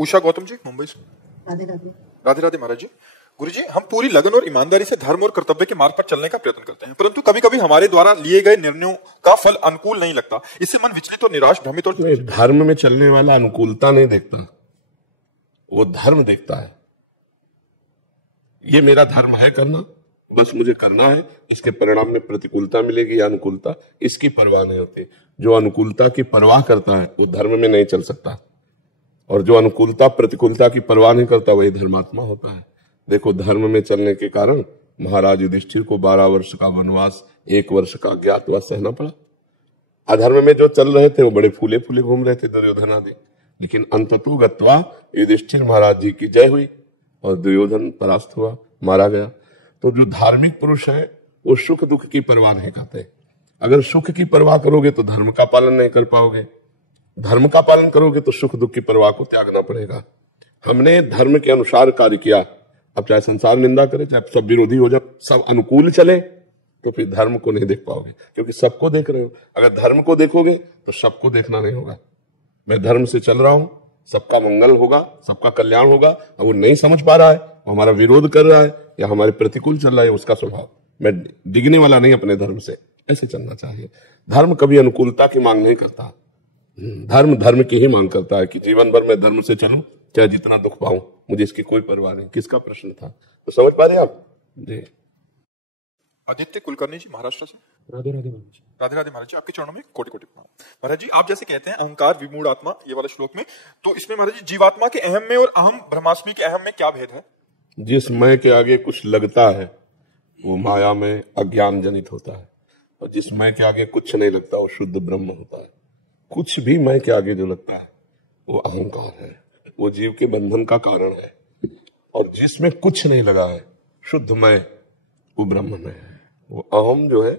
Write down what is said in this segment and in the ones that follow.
उषा गौतम जी, मुंबई से। राधे राधे। राधे राधे महाराज जी। गुरु जी, हम पूरी लगन और ईमानदारी से धर्म और कर्तव्य के मार्ग पर चलने का प्रयत्न करते हैं, परंतु कभी कभी हमारे द्वारा लिए गए निर्णयों का फल अनुकूल नहीं लगता। इससे मन विचलित और निराश, भ्रमित और धर्म में चलने वाला अनुकूलता नहीं देखता, वो धर्म देखता है। ये मेरा धर्म है करना, बस मुझे करना है, इसके परिणाम में प्रतिकूलता मिलेगी या अनुकूलता, इसकी परवाह नहीं होती। जो अनुकूलता की परवाह करता है वो धर्म में नहीं चल सकता, और जो अनुकूलता प्रतिकूलता की परवाह नहीं करता वही धर्मात्मा होता है। देखो, धर्म में चलने के कारण महाराज युधिष्ठिर को 12 वर्ष का वनवास, 1 वर्ष का अज्ञातवास सहना पड़ा। अधर्म में जो चल रहे थे वो बड़े फूले फूले घूम रहे थे, दुर्योधन आदि, लेकिन अंततु गत्वा युधिष्ठिर महाराज जी की जय हुई और दुर्योधन परास्त हुआ, मारा गया। तो जो धार्मिक पुरुष है वो सुख दुख की परवाह नहीं करते। अगर सुख की परवाह करोगे तो धर्म का पालन नहीं कर पाओगे, धर्म का पालन करोगे तो सुख दुख की परवाह को त्यागना पड़ेगा। हमने धर्म के अनुसार कार्य किया, अब चाहे संसार निंदा करे, चाहे सब विरोधी हो जाए, सब अनुकूल चले, तो फिर धर्म को नहीं देख पाओगे, क्योंकि सबको देख रहे हो। अगर धर्म को देखोगे तो सबको देखना नहीं होगा। मैं धर्म से चल रहा हूं, सबका मंगल होगा, सबका कल्याण होगा, और वो नहीं समझ पा रहा है, वो हमारा विरोध कर रहा है या हमारे प्रतिकूल चल रहा है, उसका स्वभाव। मैं डिगने वाला नहीं अपने धर्म से, ऐसे चलना चाहिए। धर्म कभी अनुकूलता की मांग नहीं करता, धर्म धर्म की ही मांग करता है कि जीवन भर मैं धर्म से चलूं, चाहे जितना दुख पाऊं, मुझे इसकी कोई परवाह नहीं। किसका प्रश्न था, तो समझ पा रहे आप जी। आदित्य कुलकर्णी जी, महाराष्ट्र से। राधे राधे महाराज। राधे राधे महाराज जी, आपके चरणों में कोटि कोटि प्रणाम। महाराज जी, आप जैसे कहते हैं अहंकार विमूढ़ आत्मा, ये वाला श्लोक में, तो इसमें महाराज जी जीवात्मा के अहम में और अहम ब्रह्मास्मि के अहम में क्या भेद है? जिस मैं के आगे कुछ लगता है वो माया में अज्ञान जनित होता है, और जिस मैं के आगे कुछ नहीं लगता वो शुद्ध ब्रह्म होता है। कुछ भी मैं के आगे जो लगता है वो अहंकार है, वो जीव के बंधन का कारण है। और जिसमें कुछ नहीं लगा है, शुद्ध मैं, वो ब्रह्म में है। वो अहम जो है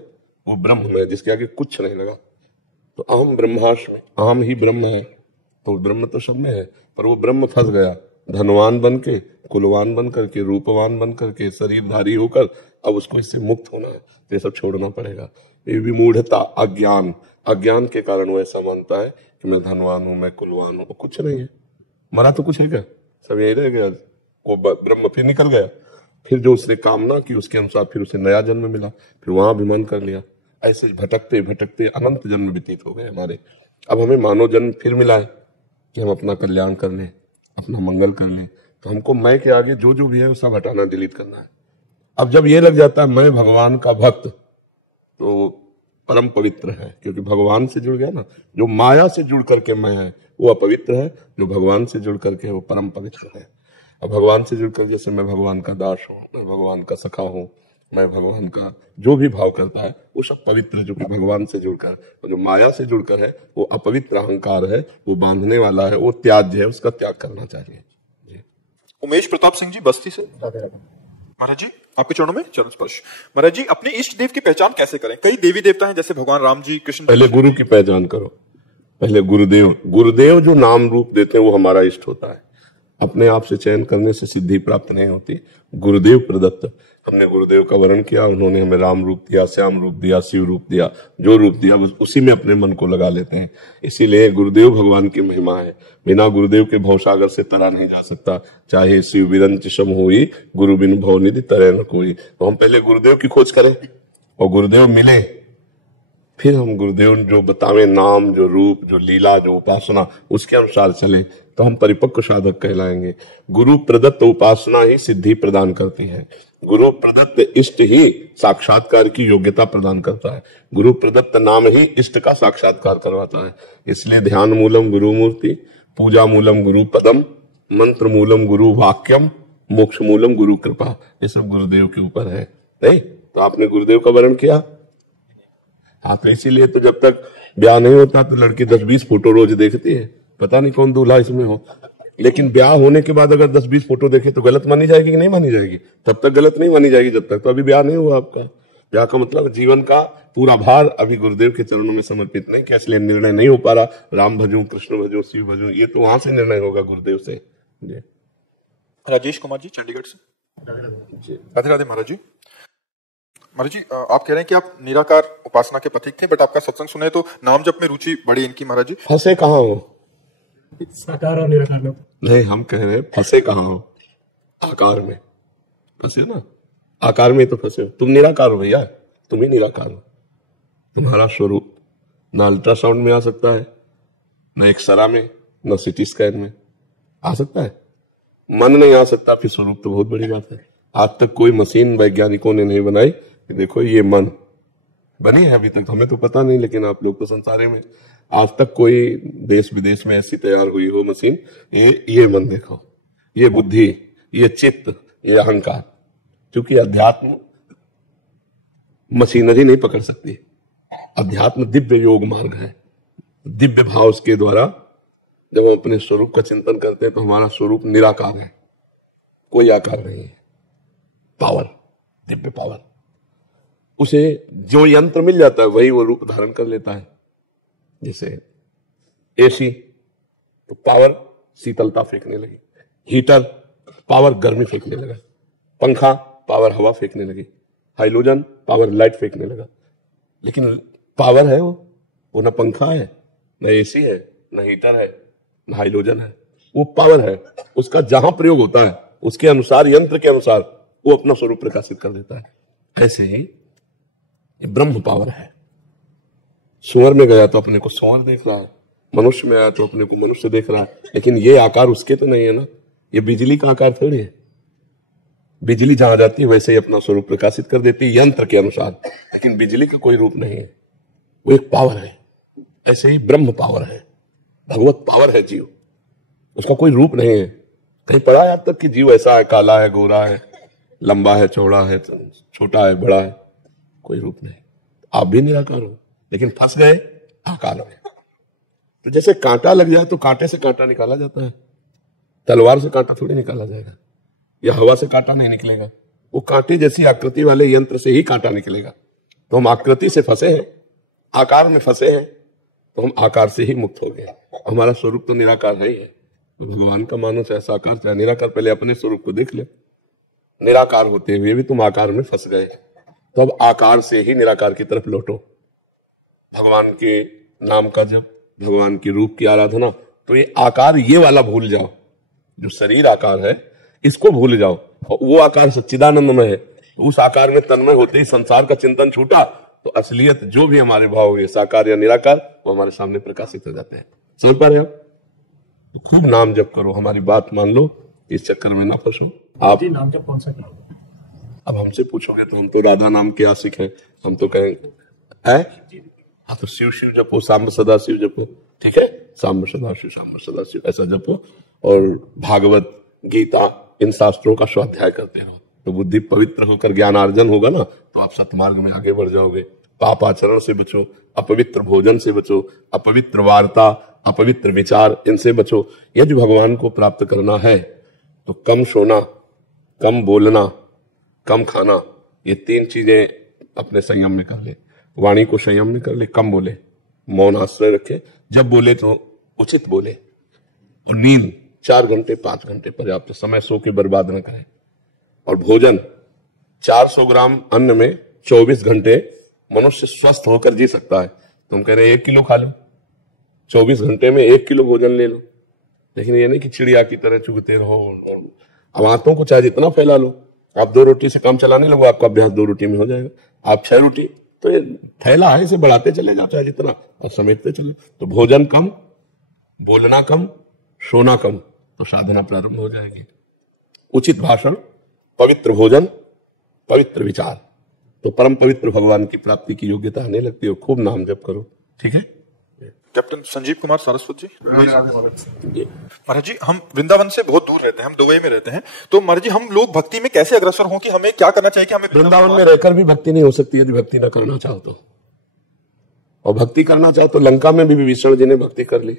वो ब्रह्म में है, जिसके आगे कुछ नहीं लगा। तो अहम ब्रह्मास्मि, अहम ही ब्रह्म है, तो ब्रह्म तो सब में है, पर वो ब्रह्म फंस गया धनवान बन के, कुलवान बन करके, रूपवान बन करके, शरीरधारी होकर। अब उसको इससे मुक्त होना है, तो ये सब छोड़ना पड़ेगा। ये विमूढ़ता, अज्ञान, अज्ञान के कारण वो ऐसा मानता है कि मैं धनवान हूं, मैं कुलवान हूं। कुछ नहीं है, मरा तो कुछ है क्या, सब यही रह गया। वो ब्रह्म फिर निकल गया, फिर जो उसने कामना की उसके अनुसार फिर उसे नया जन्म मिला, फिर वहां अभिमान कर लिया। ऐसे भटकते भटकते अनंत जन्म व्यतीत हो गए हमारे। अब हमें मानव जन्म फिर मिला है कि हम अपना कल्याण कर लें, अपना मंगल कर लें। तो हमको मैं के आगे जो जो भी है वो सब हटाना, डिलीट करना है। अब जब ये लग जाता है मैं भगवान का भक्त, तो परम पवित्र है, क्योंकि भगवान से जुड़ गया ना। जो माया से जुड़ करके मैं है वो अपवित्र है, जो भगवान से जुड़ करके वो परम पवित्र है। अब भगवान से जुड़कर, जैसे मैं भगवान का दास हूँ, मैं भगवान का सखा हूँ, मैं भगवान का जो भी भाव करता है वो सब पवित्र, जो कि भगवान से जुड़कर। जो माया से जुड़कर है वो अपवित्र अहंकार है, वो बांधने वाला है, वो त्याज्य है, उसका त्याग करना चाहिए जी। उमेश प्रताप सिंह जी, बस्ती से। महाराज जी, आपके चरणों में चरण स्पर्श। महाराज जी, अपने इष्ट देव की पहचान कैसे करें? कई देवी देवता हैं, जैसे भगवान राम जी, कृष्ण। पहले गुरु की पहचान करो, पहले गुरुदेव। गुरुदेव जो नाम रूप देते हैं वो हमारा इष्ट होता है। अपने आप से चयन करने से सिद्धि प्राप्त नहीं होती, गुरुदेव प्रदत्त। हमने गुरुदेव का वर्णन किया, उन्होंने हमें राम रूप दिया, श्याम रूप दिया, शिव रूप दिया, जो रूप दिया बस उसी में अपने मन को लगा लेते हैं। इसीलिए गुरुदेव भगवान की महिमा है, बिना गुरुदेव के भवसागर से तरा नहीं जा सकता। चाहे शिव विरंच सम होई, गुरु बिन भव निधि तरे न कोई। तो हम पहले गुरुदेव की खोज करें, और गुरुदेव मिले, फिर हम गुरुदेव जो बतावे नाम, जो रूप, जो लीला, जो उपासना, उसके अनुसार चले, तो हम परिपक्व साधक कहलाएंगे। गुरु प्रदत्त उपासना ही सिद्धि प्रदान करती है। गुरु प्रदत्त इष्ट ही साक्षात्कार की योग्यता प्रदान करता है। गुरु प्रदत्त नाम ही इष्ट का साक्षात्कार करवाता है। इसलिए ध्यान मूलम गुरु मूर्ति, पूजा मूलम गुरु पदम, मंत्र मूलम गुरु वाक्यम, मोक्ष मूलम गुरु कृपा। ये सब गुरुदेव के ऊपर है। नहीं तो आपने गुरुदेव का वर्णन किया। हाँ, तो इसीलिए तो जब तक ब्याह नहीं होता तो लड़की 10-20 फोटो रोज देखती है, पता नहीं कौन दूल्हा इसमें हो। लेकिन ब्याह होने के बाद अगर 10-20 फोटो देखे तो गलत मानी जाएगी कि नहीं मानी जाएगी? तब तक गलत नहीं मानी जाएगी जब तक तो अभी ब्याह नहीं हुआ आपका। ब्याह का मतलब जीवन का पूरा भार अभी गुरुदेव के चरणों में समर्पित नहीं किया, इसलिए निर्णय नहीं हो पा रहा। राम भजूं, कृष्ण भजूं, शिव भजूं, ये तो वहां से निर्णय होगा गुरुदेव से जी। राजेश कुमार जी, चंडीगढ़ से। राधे राधे महाराज जी। महाराज जी, आप कह रहे हैं कि आप निराकार उपासना के पथिक थे, बट आपका सत्संग सुने तो नाम जप में रुचि बढ़ी इनकी। महाराज जी, फंसे कहाँ हो? साकार और निराकार लोग। नहीं, हम कह रहे हैं फंसे कहाँ हो? आकार में फंसे ना, आकार में तो फंसे हो। तुम निराकार हो भैया, तुम ही निराकार हो। तुम्हारा स्वरूप ना अल्ट्रासाउंड में आ सकता है, न एक्सरा में, न सिटी स्कैन में आ सकता है। मन नहीं आ सकता, फिर स्वरूप तो बहुत बड़ी बात है। आज तक कोई मशीन वैज्ञानिकों ने नहीं बनाई कि देखो ये मन बनी है, अभी तक हमें तो पता नहीं, लेकिन आप लोग तो संसारे में आज तक कोई देश विदेश में ऐसी तैयार हुई हो मशीन, ये मन देखो, ये बुद्धि, ये चित्त, ये अहंकार। क्योंकि अध्यात्म मशीनरी नहीं पकड़ सकती। अध्यात्म दिव्य योग मार्ग है। दिव्य भाव के द्वारा जब हम अपने स्वरूप का चिंतन करते हैं तो हमारा स्वरूप निराकार है, कोई आकार नहीं है। Power, Divya power. उसे जो यंत्र मिल जाता है वही वो रूप धारण कर लेता है। जैसे एसी तो पावर शीतलता फेंकने लगी, हीटर पावर गर्मी फेंकने लगा, पंखा पावर हवा फेंकने लगी, हाइड्रोजन पावर लाइट फेंकने लगा। लेकिन पावर है वो ना पंखा है, न एसी है, न हीटर है, न हाइड्रोजन है। वो पावर है। उसका जहां प्रयोग होता है उसके अनुसार, यंत्र के अनुसार वो अपना स्वरूप प्रकाशित कर देता है। ऐसे ही ये ब्रह्म पावर है। सुअर में गया तो अपने को सुअर देख रहा है, मनुष्य में आया तो अपने को मनुष्य देख रहा है। लेकिन ये आकार उसके तो नहीं है ना, ये बिजली का आकार थोड़ी है। बिजली जहां जाती है वैसे ही अपना स्वरूप प्रकाशित कर देती है यंत्र के अनुसार, लेकिन बिजली का कोई रूप नहीं है, वो एक पावर है। ऐसे ही ब्रह्म पावर है, भगवत पावर है जीव, उसका कोई रूप नहीं है। कहीं पढ़ा है आज तक कि जीव ऐसा है, काला है, गोरा है, लंबा है, चौड़ा है, छोटा है, बड़ा है? कोई रूप नहीं। आप भी निराकार हो, लेकिन फंस गए आकार में। तो जैसे कांटा लग जाए तो कांटे से कांटा निकाला जाता है, तलवार से कांटा थोड़ी निकाला जाएगा, या हवा से कांटा नहीं निकलेगा। वो कांटे जैसी आकृति वाले यंत्र से ही कांटा निकलेगा। तो हम आकृति से फंसे हैं, आकार में फंसे हैं, तो हम आकार से ही मुक्त हो गए। हमारा स्वरूप तो निराकार है ही है। तो भगवान का मानो चाहे साकार चाहे निराकार, पहले अपने स्वरूप को देख ले। निराकार होते हुए भी तुम आकार में फंस गए, तो अब आकार से ही निराकार की तरफ लौटो। भगवान के नाम का जप, भगवान के रूप की आराधना, तो ये आकार ये वाला भूल जाओ, जो शरीर आकार है इसको भूल जाओ। और वो आकार सच्चिदानंद में है, उस आकार में तन्मय होते ही संसार का चिंतन छूटा, तो असलियत जो भी हमारे भाव हुए, साकार या निराकार, वो हमारे सामने प्रकाशित हो जाते हैं। समझ पा रहे आप? तो खूब नाम जप करो, हमारी बात मान लो, इस चक्कर में ना फंसो। आप नाम जप कौन सा? अब हमसे पूछोगे तो हम तो राधा नाम के आशिक हैं, हम तो कहेंगे हाँ तो शिव शिव जपो, सांब सदा शिव जपो, ठीक है, सांब सदा शिव, सांब सदा शिव, ऐसा जपो। और भागवत, गीता, इन शास्त्रों का स्वाध्याय करते रहो, तो बुद्धि पवित्र होकर ज्ञानार्जन होगा ना, तो आप सतमार्ग में आगे बढ़ जाओगे। पाप आचरण से बचो, अपवित्र भोजन से बचो, अपवित्र वार्ता, अपवित्र विचार, इनसे बचो। यदि भगवान को प्राप्त करना है तो कम सोना, कम बोलना, कम खाना, ये 3 चीजें अपने संयम में कर ले। वाणी को संयम में कर ले, कम बोले, मौन आश्रय रखे, जब बोले तो उचित बोले। और नींद 4 घंटे 5 घंटे पर्याप्त समय, सो के बर्बाद न करें। और भोजन 400 ग्राम अन्न में 24 घंटे मनुष्य स्वस्थ होकर जी सकता है। तुम कह रहे 1 किलो खा लो, 24 घंटे में 1 किलो भोजन ले लो। लेकिन ये नहीं कि चिड़िया की तरह चुगते रहो। अब आंतों को चाहे जितना फैला लो, आप 2 रोटी से काम चलाने लगो, आपका अभ्यास 2 रोटी में हो जाएगा। आप 6 रोटी, तो ये फैला है, इसे बढ़ाते चले जाओ चाहे जितना, और समेटते चले। तो भोजन कम, बोलना कम, सोना कम, तो साधना प्रारंभ हो जाएगी। उचित भाषण, पवित्र भोजन, पवित्र विचार, तो परम पवित्र भगवान की प्राप्ति की योग्यता आने लगती है। खूब नाम जप करो, ठीक है। कैप्टन संजीव कुमार सारस्वत जी। महाराज जी, हम वृंदावन से बहुत दूर रहते हैं, हम दुबई में रहते हैं, तो महाराज जी हम लोग भक्ति में कैसे अग्रसर हों, कि हमें क्या करना चाहिए कि हमें वृंदावन में रहकर भी भक्ति नहीं हो सकती यदि भक्ति ना करना चाहो तो। और भक्ति करना चाहो तो लंका में भी विभीषण जी ने भक्ति कर ली।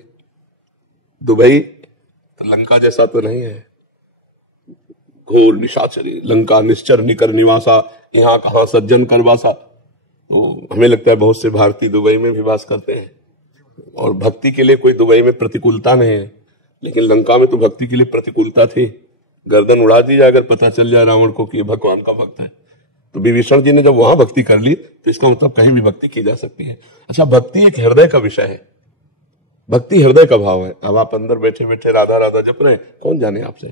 दुबई तो लंका जैसा तो नहीं है, घोर निशाचरी लंका, निश्चर निकर निवासा, यहाँ कहाँ सज्जन करवासा। तो हमें लगता है बहुत से भारतीय दुबई में भी वास करते हैं, और भक्ति के लिए कोई दुबई में प्रतिकूलता नहीं है। लेकिन लंका में तो भक्ति के लिए प्रतिकूलता थी, गर्दन उड़ा दी जाए अगर पता चल जाए रावण को कि भगवान का भक्त है। तो विभीषण जी ने जब वहां भक्ति कर ली, तो इसका मतलब कहीं भी भक्ति की जा सकती है। अच्छा, भक्ति एक हृदय का विषय है, भक्ति हृदय का भाव है। अब आप अंदर बैठे बैठे राधा राधा जप रहे हैं, कौन जाने आपसे,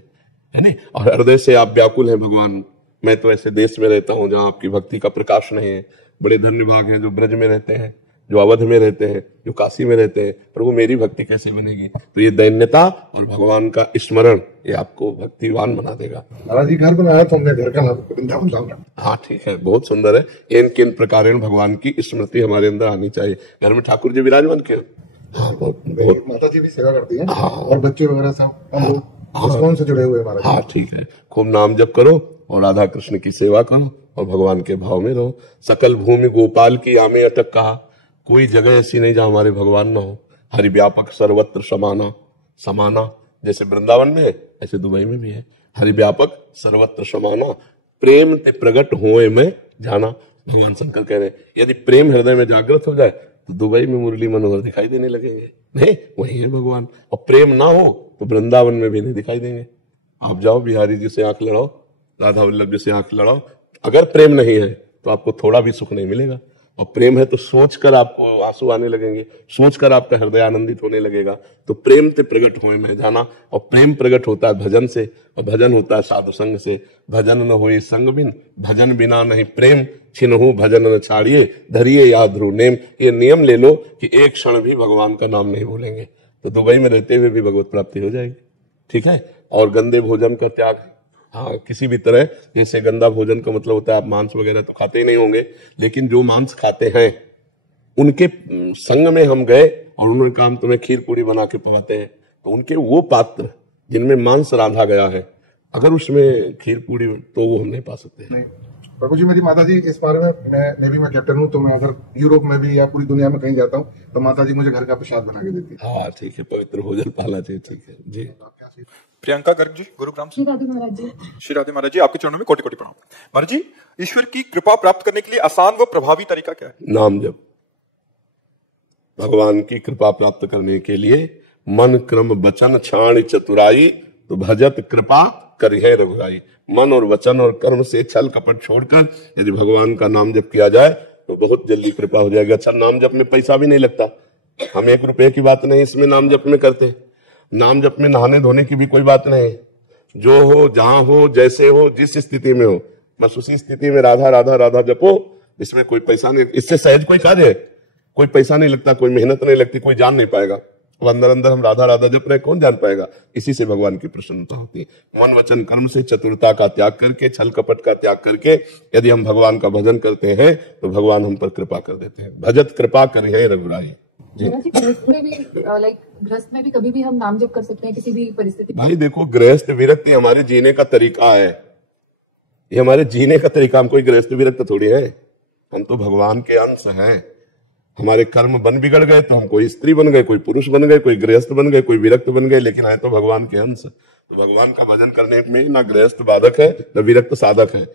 है नहीं। और हृदय से आप व्याकुल हैं भगवान, मैं तो ऐसे देश में रहता हूं जहां आपकी भक्ति का प्रकाश नहीं है। बड़े धन्य भाग हैं जो ब्रज में रहते हैं, जो अवध में रहते हैं, जो काशी में रहते हैं। प्रभु मेरी भक्ति कैसे बनेगी? तो ये दैन्यता और भगवान का स्मरण ये आपको भक्तिवान बना देगा। महाराज जी घर बनाया तो हमने घर का नाम वृंदावन रखा। हाँ ठीक है, बहुत सुंदर है। इन किन प्रकार भगवान की स्मृति हमारे अंदर आनी चाहिए। घर में ठाकुर जी विराजमान क्यों? हाँ, बहुत माता जी भी सेवा करती है। हाँ, और बच्चे वगैरह सब हम लोग कौन से जुड़े हुए हैं महाराज। हाँ ठीक है, खूब नाम जप करो और राधा कृष्ण की सेवा करो और भगवान के भाव में रहो। सकल भूमि गोपाल की आमे अटक कहा, कोई जगह ऐसी नहीं जहां हमारे भगवान ना हो। हरि व्यापक सर्वत्र समाना, समाना जैसे वृंदावन में है ऐसे दुबई में भी है। हरि व्यापक सर्वत्र समाना, प्रेम ते प्रगट होए में जाना। भगवान शंकर कह रहे हैं यदि प्रेम हृदय में जागृत हो जाए तो दुबई में मुरली मनोहर दिखाई देने लगेंगे। नहीं, वही है भगवान। और प्रेम ना हो तो वृंदावन में भी नहीं दिखाई देंगे। आप जाओ बिहारी जी से आंख लड़ाओ, राधा वल्लभ जी से आंख लड़ाओ, अगर प्रेम नहीं है तो आपको थोड़ा भी सुख नहीं मिलेगा। और प्रेम है तो सोचकर आपको आंसू आने लगेंगे, सोचकर आपका हृदय आनंदित होने लगेगा। तो प्रेम से प्रकट होए में जाना। और प्रेम प्रकट होता है भजन से, और भजन होता है साधु संग से। भजन न होए संग बिन, भजन बिना नहीं प्रेम, छिनहु भजन न छाड़िए, धरिए याद ध्रुव नेम। ये नियम ले लो कि एक क्षण भी भगवान का नाम नहीं भूलेंगे तो दुबई में रहते हुए भी भगवत प्राप्ति हो जाएगी। ठीक है। और गंदे भोजन का त्याग, हाँ किसी भी तरह, जैसे गंदा भोजन का मतलब होता है आप मांस वगैरह तो खाते ही नहीं होंगे, लेकिन जो मांस खाते हैं उनके संग में हम गए और उन्होंने कहा हम तुम्हें खीर पूरी बना के पवाते हैं, तो उनके वो पात्र जिनमें मांस रांधा गया है अगर उसमें खीर पूरी तो वो हम नहीं पा सकते। प्रभु जी मेरी माता जी इस बारे में मैं नेवी में कैप्टन हूँ, तो मैं अगर यूरोप में भी या पूरी दुनिया में कहीं जाता हूँ तो माता जी मुझे घर का प्रसाद बना के देती है। हाँ ठीक है, पवित्र भोजन पाला चाहिए। ठीक है जी। प्रियंका गर्ग जी गुरुग्राम से। श्री राधे महाराज जी। श्री राधे महाराज जी, आपके चरणों में कोटि कोटि प्रणाम। महाराज जी, ईश्वर की कृपा प्राप्त करने के लिए आसान व प्रभावी तरीका क्या है? नाम जप। भगवान की कृपा प्राप्त करने के लिए मन क्रम वचन छाण चतुराई, तो भजत कृपा करिहे रघुराई। मन और वचन और कर्म से छल कपट छोड़कर यदि भगवान का नाम जप किया जाए तो बहुत जल्दी कृपा हो जाएगी। अच्छा, नाम जप में पैसा भी नहीं लगता, हम 1 रुपए की बात नहीं इसमें नाम जप में करते। नाम जप में नहाने धोने की भी कोई बात नहीं, जो हो जहां हो जैसे हो जिस स्थिति में हो बस उसी स्थिति में राधा राधा राधा जपो। इसमें कोई पैसा नहीं, इससे सहज कोई कार्य है, कोई पैसा नहीं लगता, कोई मेहनत नहीं लगती, कोई जान नहीं पाएगा। अब अंदर अंदर हम राधा राधा जप रहे, कौन जान पाएगा? इसी से भगवान की प्रसन्नता होती है। मन वचन कर्म से चतुरता का त्याग करके, छल कपट का त्याग करके यदि हम भगवान का भजन करते हैं तो भगवान हम पर कृपा कर देते हैं। भजत कृपा करिहे रघुराई। गृहस्थ में भी कभी भी हम नाम जप कर सकते हैं किसी भी परिस्थिति। भाई देखो, गृहस्थ विरक्ति हमारे जीने का तरीका है, ये हमारे जीने का तरीका। हम कोई गृहस्थ विरक्त थोड़ी है, हम तो भगवान के अंश हैं। हमारे कर्म बन बिगड़ गए तो हम कोई स्त्री बन गए, कोई पुरुष बन गए, कोई गृहस्थ बन गए, कोई विरक्त बन गए, लेकिन है तो भगवान के अंश। तो भगवान का भजन करने में ना गृहस्थ बाधक है न विरक्त साधक है।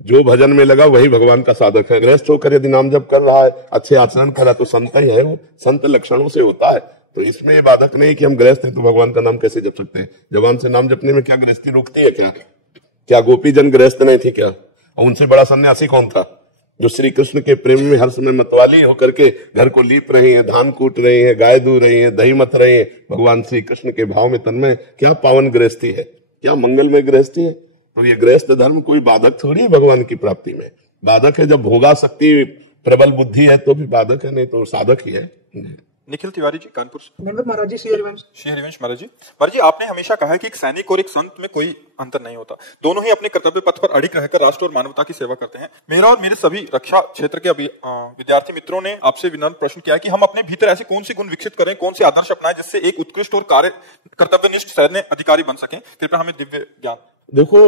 जो भजन में लगा वही भगवान का साधक है। गृहस्थ होकर यदि नाम जप कर रहा है, अच्छे आचरण कर रहा है तो संत ही है, वो संत लक्षणों से होता है। तो इसमें ये बाधक नहीं कि हम गृहस्थ हैं तो भगवान का नाम कैसे जप सकते हैं। जवान से नाम जपने में क्या गृहस्थी रोकती है? क्या गोपी जन गृहस्थ नहीं थी क्या? और उनसे बड़ा सन्यासी कौन था जो श्री कृष्ण के प्रेम में हर समय मतवाली होकर के घर को लीप रही है, धान कूट रही है, गाय दूह रही है, दही मथ रही है, भगवान श्री कृष्ण के भाव में तन्मय। क्या पावन गृहस्थी है, क्या मंगलमय गृहस्थी है। तो ये गृहस्थ धर्म कोई बाधक थोड़ी है भगवान की प्राप्ति में। बाधक है जब भोगा शक्ति प्रबल बुद्धि है तो भी बाधक है, नहीं तो साधक ही है। निखिल तिवारी जी कानपुर से। महाराज जी श्री हरिवंश। श्री हरिवंश महाराज जी। महाराज जी, आपने हमेशा कहा है कि एक सैनिक और एक संत में कोई अंतर नहीं होता, दोनों ही अपने कर्तव्य पथ पर अड़िग रहकर राष्ट्र और मानवता की सेवा करते हैं। मेरा और मेरे सभी रक्षा क्षेत्र के विद्यार्थी मित्रों ने आपसे विनम्र प्रश्न किया है कि हम अपने भीतर ऐसे कौन सी गुण विकसित करें, कौन से आदर्श अपनाएं जिससे एक उत्कृष्ट और कर्तव्यनिष्ठ सैन्य अधिकारी बन सके। कृपया हमें दिव्य ज्ञान। देखो,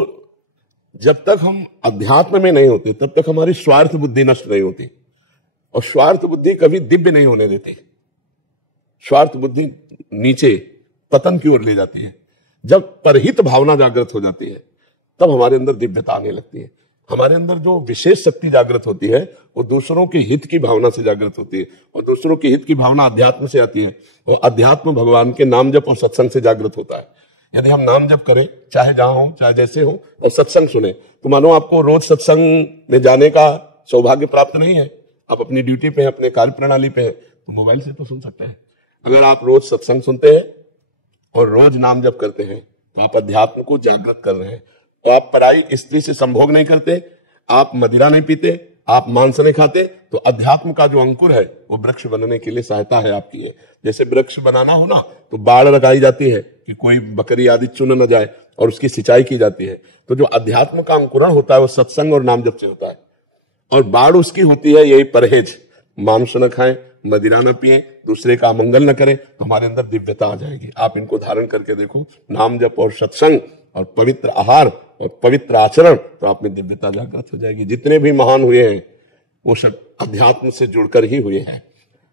जब तक हम अध्यात्म में नहीं होते तब तक हमारी स्वार्थ बुद्धि नष्ट नहीं होती, और स्वार्थ बुद्धि कभी दिव्य नहीं होने देती। स्वार्थ बुद्धि नीचे पतन की ओर ले जाती है। जब परहित भावना जागृत हो जाती है तब हमारे अंदर दिव्यता आने लगती है। हमारे अंदर जो विशेष शक्ति जागृत होती है वो दूसरों के हित की भावना से जागृत होती है, और दूसरों के हित की भावना अध्यात्म से आती है, और अध्यात्म भगवान के नाम जप और सत्संग से जागृत होता है। यदि हम नाम जप करें, चाहे जहां हो चाहे जैसे हो, और सत्संग सुने, तो मानो आपको रोज सत्संग में जाने का सौभाग्य प्राप्त नहीं है। आप अपनी ड्यूटी पे, अपने कार्य प्रणाली पे, तो मोबाइल से तो सुन सकते हैं। अगर आप रोज सत्संग सुनते हैं और रोज नाम जप करते हैं तो आप अध्यात्म को जागृत कर रहे हैं। तो आप पराई स्त्री से संभोग नहीं करते, आप मदिरा नहीं पीते, आप मांस नहीं खाते, तो अध्यात्म का जो अंकुर है वो वृक्ष बनने के लिए सहायता है आपकी है। जैसे वृक्ष बनाना हो ना तो बाड़ लगाई जाती है कि कोई बकरी आदि चुन न जाए और उसकी सिंचाई की जाती है। तो जो अध्यात्म का अंकुरण होता है वो सत्संग और नाम जप से होता है। और बाढ़ उसकी होती है यही परहेज, मांस न खाएं, मदिरा न पिए, दूसरे का अमंगल न करें, तो हमारे अंदर दिव्यता आ जाएगी। आप इनको धारण करके देखो, नाम जप और सत्संग और पवित्र आहार और पवित्र आचरण, तो आप में दिव्यता जागृत हो जाएगी। जितने भी महान हुए हैं वो सब अध्यात्म से जुड़कर ही हुए हैं।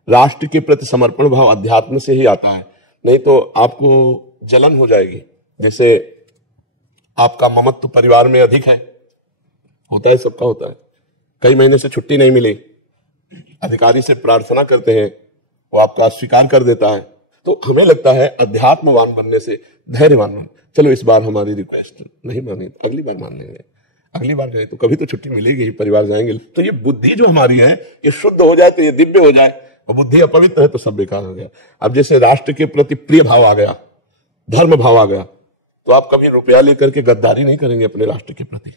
राष्ट्र के प्रति समर्पण भाव अध्यात्म से ही आता है, नहीं तो आपको जलन हो जाएगी। जैसे आपका ममत्व परिवार में अधिक है, होता है, सबका होता है, कई महीने से छुट्टी नहीं मिली, अधिकारी से प्रार्थना करते हैं, वो आपका अस्वीकार कर देता है, तो हमें लगता है अध्यात्मवान बनने से धैर्यवान बन, चलो इस बार हमारी रिक्वेस्ट नहीं मानी, अगली बार मान लेंगे, अगली बार गए तो कभी तो छुट्टी मिलेगी ही, परिवार जाएंगे। तो ये बुद्धि जो हमारी है ये शुद्ध हो जाए तो ये दिव्य हो जाए, और बुद्धि अपवित्र है तो सब बेकार हो गया। अब जैसे राष्ट्र के प्रति प्रिय भाव आ गया, धर्म भाव आ गया, तो आप कभी रुपया लेकर के गद्दारी नहीं करेंगे अपने राष्ट्र के प्रति,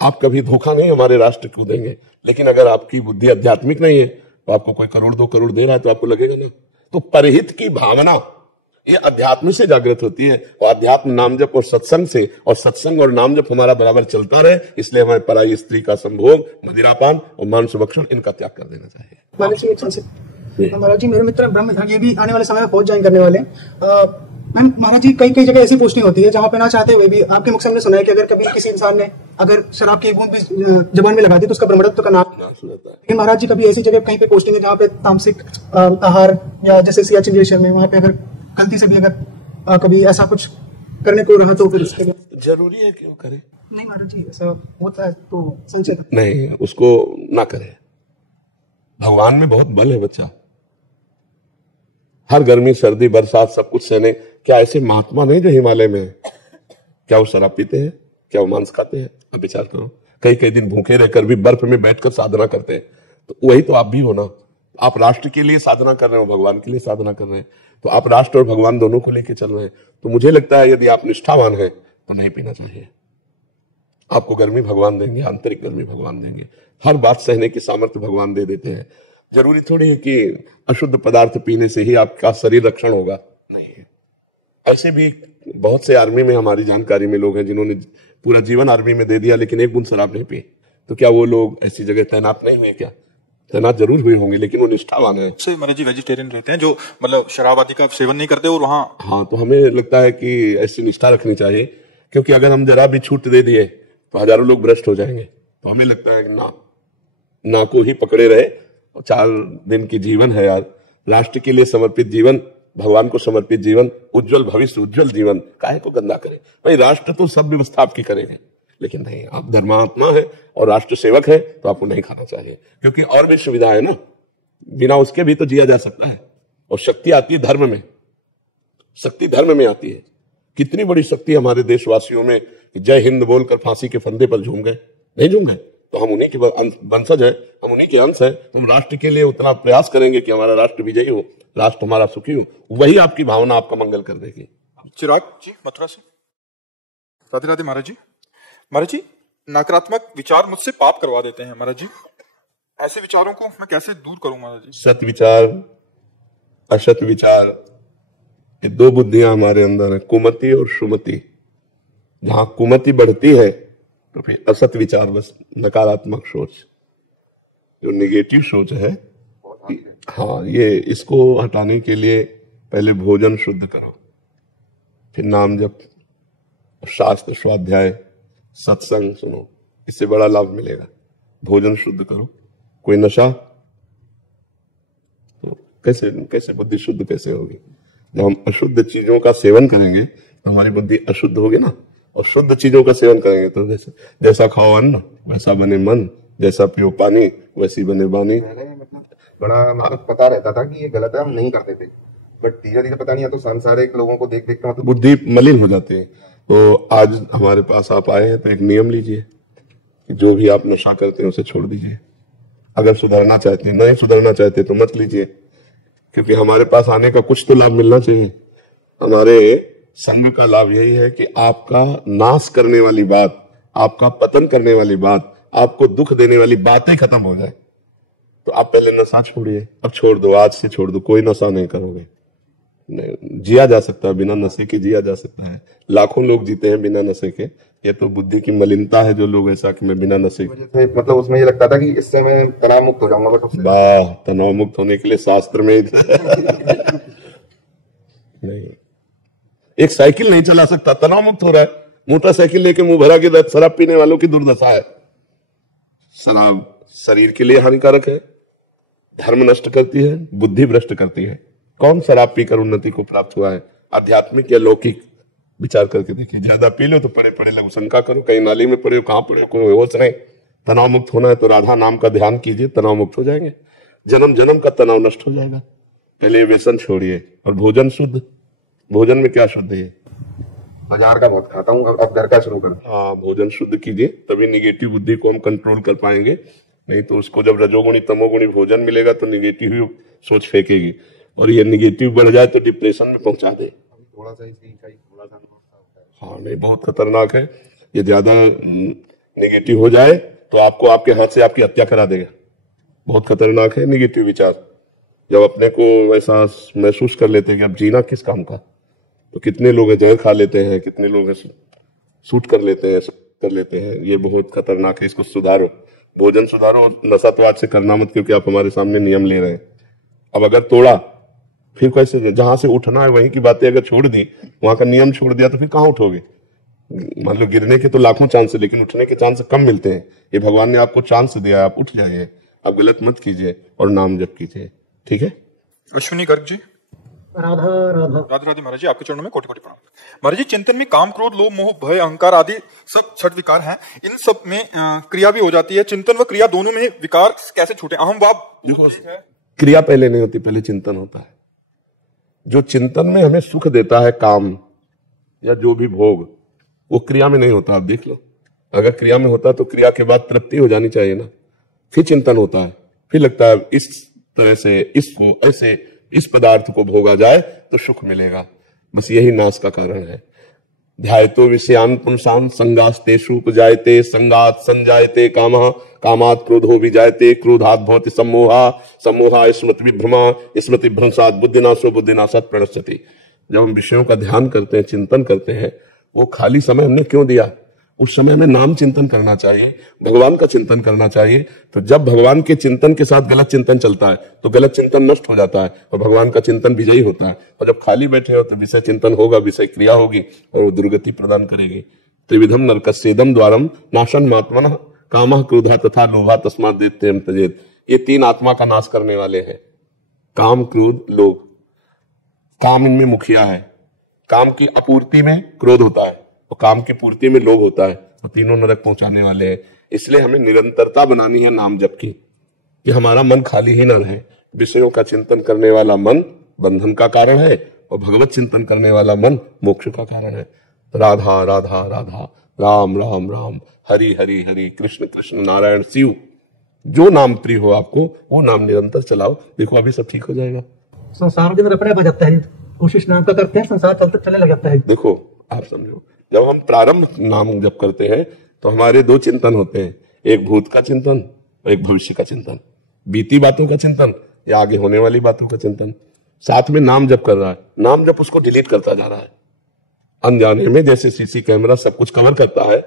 आप कभी धोखा नहीं हमारे राष्ट्र को देंगे। लेकिन अगर आपकी बुद्धि आध्यात्मिक नहीं है तो आपको कोई करोड़ 2 करोड़ दे रहा है तो आपको लगेगा ना। तो परहित की भावना ये अध्यात्म से जागृत होती है, और अध्यात्म नाम जप और सत्संग से, और सत्संग और नाम जप हमारा बराबर चलता रहे, इसलिए हमारे पराई स्त्री का संभोग, मदिरापान और मांस भक्षण इनका त्याग कर देना चाहिए। महाराज जी मेरे मित्र ब्रह्मधारी ये भी आने वाले समय में पहुंच ज्वाइन करने वाले। मैम महाराज जी कई जगह ऐसी पोस्टिंग होती है जहाँ पे ना चाहते हुए भी, आपके मुख से हमने सुना है कि अगर कभी किसी इंसान ने अगर शराब की एक बूंद भी जबान में लगा दी तो उसका ब्रह्मत्व का नाश होता है। लेकिन महाराज जी कभी ऐसी जगह कहीं पे पोस्टिंग है जहाँ पे तामसिक आहार या जैसे सियाचिन ग्लेशियर में, वहाँ पे अगर गलती से भी अगर कभी ऐसा कुछ करने को रहा तो फिर उसके लिए जरूरी है क्यों करे? नहीं महाराज जी ऐसा होता है तो संशय नहीं, उसको ना करे। भगवान में बहुत बल है बच्चा, हर गर्मी सर्दी बरसात सब कुछ सहने। क्या ऐसे महात्मा नहीं जो हिमालय में है? क्या वो शराब पीते हैं? क्या वो मांस खाते हैं? अब विचार करो, कई दिन भूखे रहकर भी बर्फ में बैठकर साधना करते हैं, तो वही तो आप भी हो ना। आप राष्ट्र के लिए साधना कर रहे हो, भगवान के लिए साधना कर रहे हैं, तो आप राष्ट्र और भगवान दोनों को लेकर चल रहे हैं। तो मुझे लगता है यदि आप निष्ठावान हैं तो नहीं पीना चाहिए। आपको गर्मी भगवान देंगे, आंतरिक गर्मी भगवान देंगे, हर बात सहने की सामर्थ्य भगवान दे देते हैं। जरूरी थोड़ी है कि अशुद्ध पदार्थ पीने से ही आपका शरीर रक्षण होगा, नहीं है। ऐसे भी बहुत से आर्मी में हमारी जानकारी में लोग हैं जिन्होंने पूरा जीवन आर्मी में दे दिया लेकिन एक बूंद शराब नहीं पी। तो क्या वो लोग ऐसी जगह तैनात नहीं हुए? क्या तैनात जरूर हुए होंगे, लेकिन वो निष्ठावान है। महाराज जी वेजिटेरियन रहते हैं जो मतलब शराब आदि का सेवन नहीं करते और वहाँ, हाँ, तो हमें लगता है कि ऐसी निष्ठा रखनी चाहिए, क्योंकि अगर हम जरा भी छूट दे दिए तो हजारों लोग भ्रष्ट हो जाएंगे। तो हमें लगता है कि ना को ही पकड़े रहे। 4 दिन की जीवन है यार, राष्ट्र के लिए समर्पित जीवन, भगवान को समर्पित जीवन, उज्जवल भविष्य, उज्जवल जीवन, काहे को गंदा करें? भाई राष्ट्र तो सब व्यवस्था आपकी करेंगे, लेकिन नहीं, आप धर्मात्मा है और राष्ट्र सेवक है तो आपको नहीं खाना चाहिए, क्योंकि और भी सुविधा है ना, बिना उसके भी तो जिया जा सकता है। और शक्ति आती है धर्म में, शक्ति धर्म में आती है। कितनी बड़ी शक्ति हमारे देशवासियों में, जय हिंद बोलकर फांसी के फंदे पर झूम गए, नहीं झूम गए? तो हम उन्हीं के वंशज है, हम उन्हीं के अंश है। हम राष्ट्र के लिए उतना प्रयास करेंगे कि हमारा राष्ट्र विजयी हो, राष्ट्र हमारा सुखी हो, वही आपकी भावना आपका मंगल कर देगी। चिराग जी मथुरा से, राधे राधे महाराज जी। महाराज जी नकारात्मक विचार मुझसे पाप करवा देते हैं महाराज जी, ऐसे विचारों को मैं कैसे दूर करूं महाराज जी? सत विचार, असत विचार, ये 2 बुद्धियां हमारे अंदर है, कुमति और सुमति। जहां कुमति बढ़ती है तो फिर असत विचार, बस नकारात्मक सोच, जो नेगेटिव सोच है, हाँ, ये इसको हटाने के लिए पहले भोजन शुद्ध करो, फिर नाम जप, शास्त्र स्वाध्याय, सत्संग सुनो, इससे बड़ा लाभ मिलेगा। भोजन शुद्ध करो, कोई नशा, तो कैसे बुद्धि शुद्ध कैसे होगी? जब हम अशुद्ध चीजों का सेवन करेंगे तो हमारी बुद्धि अशुद्ध होगी ना, और शुद्ध चीजों का सेवन करेंगे तो जैसा खाओ अन्न वैसा बने मन, जैसा पियो पानी वैसी बने वाणी। बड़ा मतलब पता रहता था कि ये गलत है, हम नहीं करते थे, बट धीरे धीरे पता नहीं है तो सांसारिक लोगों को देख देख कर बुद्धि मलिन हो जाती है। तो आज हमारे पास आप आए हैं तो एक नियम लीजिए कि जो भी आप नशा करते हैं उसे छोड़ दीजिए। अगर सुधरना चाहते हैं, नहीं सुधरना चाहते तो मत लीजिए, क्योंकि हमारे पास आने का कुछ तो लाभ मिलना चाहिए। हमारे संघ का लाभ यही है कि आपका नाश करने वाली बात, आपका पतन करने वाली बात, आपको दुख देने वाली बातें खत्म हो जाए। तो आप पहले नशा छोड़िए, अब छोड़ दो, आज से छोड़ दो, कोई नशा नहीं करोगे। नहीं, जिया जा सकता है बिना नशे के, जिया जा सकता है। लाखों लोग जीते हैं बिना नशे के। ये तो बुद्धि की मलिनता है जो लोग ऐसा कि मैं बिना नशे के। मतलब उसमें ये लगता था कि इससे मैं तनाव मुक्त हो जाऊंगा, बट वाह, तनाव मुक्त होने के लिए शास्त्र में नहीं, एक साइकिल नहीं चला सकता, तनाव मुक्त हो रहा है। मोटरसाइकिल लेके मुंह भरा के शराब पीने वालों की दुर्दशा है। शराब शरीर के लिए हानिकारक है, धर्म नष्ट करती है, बुद्धि भ्रष्ट करती है। कौन शराब पीकर उन्नति को प्राप्त हुआ है, आध्यात्मिक या लौकिक? विचार करके देखिए। ज्यादा पी लो तो पड़े पड़े लगो, शंका करो कहीं नाली में पड़े हो, कहां पड़े हो, कोई होश नहीं। तनाव मुक्त होना है तो राधा नाम का ध्यान कीजिए, तनाव मुक्त हो जाएंगे। जन्म जन्म का तनाव नष्ट हो जाएगा। पहले व्यसन छोड़िए। और भोजन शुद्ध, भोजन में क्या शुद्ध है? बाजार का बहुत खाता हूँ, अब घर का शुरू कर। हाँ, भोजन शुद्ध कीजिए, तभी निगेटिव बुद्धि को हम कंट्रोल कर पाएंगे। नहीं तो उसको जब रजोगुणी तमोगुणी भोजन मिलेगा तो निगेटिव ही सोच फेंकेगी, और ये निगेटिव बढ़ जाए तो डिप्रेशन में पहुंचा दे। थोड़ा सा थोड़ा सा। हाँ, नहीं, बहुत खतरनाक है ये। ज्यादा निगेटिव हो जाए तो आपको आपके हाथ से आपकी हत्या करा देगा। बहुत खतरनाक है निगेटिव विचार। जब अपने को वैसा महसूस कर लेते हैं कि अब जीना किस काम का, तो कितने लोग जहर खा लेते हैं, कितने लोग सूट कर लेते हैं, ये बहुत खतरनाक है। इसको सुधारो, भोजन सुधारो, और नशा तो आज से करना मत, क्योंकि आप हमारे सामने नियम ले रहे हैं। अब अगर तोड़ा फिर कैसे? जहां से उठना है वहीं की बातें अगर छोड़ दी, वहां का नियम छोड़ दिया, तो फिर कहां उठोगे? मान लो गिरने के तो लाखों चांस है, लेकिन उठने के चांस कम मिलते हैं। ये भगवान ने आपको चांस दिया है, आप उठ जाइए, आप गलत मत कीजिए और नाम जप कीजिए। ठीक है? अश्विनी गर्ग जी। राधा राधा राधे राधे महाराज जी, आपके चरणों में कोटि कोटि प्रणाम। महाराज जी, चिंतन में काम, क्रोध, लोभ, मोह, भय, अहंकार आदि सब छठ विकार हैं। इन सब में क्रिया भी हो जाती है। चिंतन व क्रिया दोनों में विकार कैसे छूटे? अहम भाव देखो, क्रिया पहले नहीं होती, पहले चिंतन होता है। जो चिंतन में हमें सुख देता है, काम या जो भी भोग, वो क्रिया में नहीं होता। आप देख लो, अगर क्रिया में होता तो क्रिया के बाद तृप्ति हो जानी चाहिए ना, फिर चिंतन होता है, फिर लगता है इस तरह से इसको ऐसे इस पदार्थ को भोगा जाए तो सुख मिलेगा। बस यही नाश का कारण है। ध्यायतो विषयान पुंसां संगास्तेषु उपजायते, संगात संजायते कामः, कामात् क्रोधो विजायते, क्रोधात् भवति सम्मोहा, सम्मोहा स्मृति विभ्रमा, स्मृति भ्रंशात् बुद्धिनाशो, बुद्धिनाशात् प्रणश्यति। जब हम विषयों का ध्यान करते हैं, चिंतन करते हैं, वो खाली समय हमने क्यों दिया? उस समय हमें नाम चिंतन करना चाहिए, भगवान का चिंतन करना चाहिए। तो जब भगवान के चिंतन के साथ गलत चिंतन चलता है तो गलत चिंतन नष्ट हो जाता है और भगवान का चिंतन विजयी होता है। और जब खाली बैठे हो तो विषय चिंतन होगा, विषय क्रिया होगी और वो दुर्गति प्रदान करेगी। त्रिविधम नरकस्येदम द्वारम नाशन मात्मनः कामः क्रोधः तथा लोभः तस्मात् दैत्यं त्यजेत्। ये तीन आत्मा का नाश करने वाले हैं, काम, क्रोध, लोभ। काम इनमें मुखिया है। काम की अपूर्ति में क्रोध होता है और काम की पूर्ति में लोभ होता है, और तीनों नरक पहुंचाने वाले हैं। इसलिए हमें निरंतरता बनानी है नाम जप की, कि हमारा मन खाली ही न रहे। विषयों का चिंतन करने वाला मन बंधन का कारण है और भगवत चिंतन करने वाला मन मोक्ष का कारण है। राधा राधा राधा, राम राम राम, हरि हरि हरि, कृष्ण कृष्ण, नारायण शिव। जो नाम प्रिय हो आपको वो नाम निरंतर चलाओ, देखो अभी सब ठीक हो जाएगा। संसार के अंदर अपने आ जाता है, कोशिश नाम का करते हैं, संसार चलते चलने लग जाता है। देखो आप समझो, जब हम प्रारंभ नाम जप करते हैं तो हमारे दो चिंतन होते हैं, एक भूत का चिंतन और एक भविष्य का चिंतन, बीती बातों का चिंतन या आगे होने वाली बातों का चिंतन। साथ में नाम जप कर रहा है, नाम जप उसको डिलीट करता जा रहा है अनजाने में। जैसे सीसी कैमरा सब कुछ कवर करता है,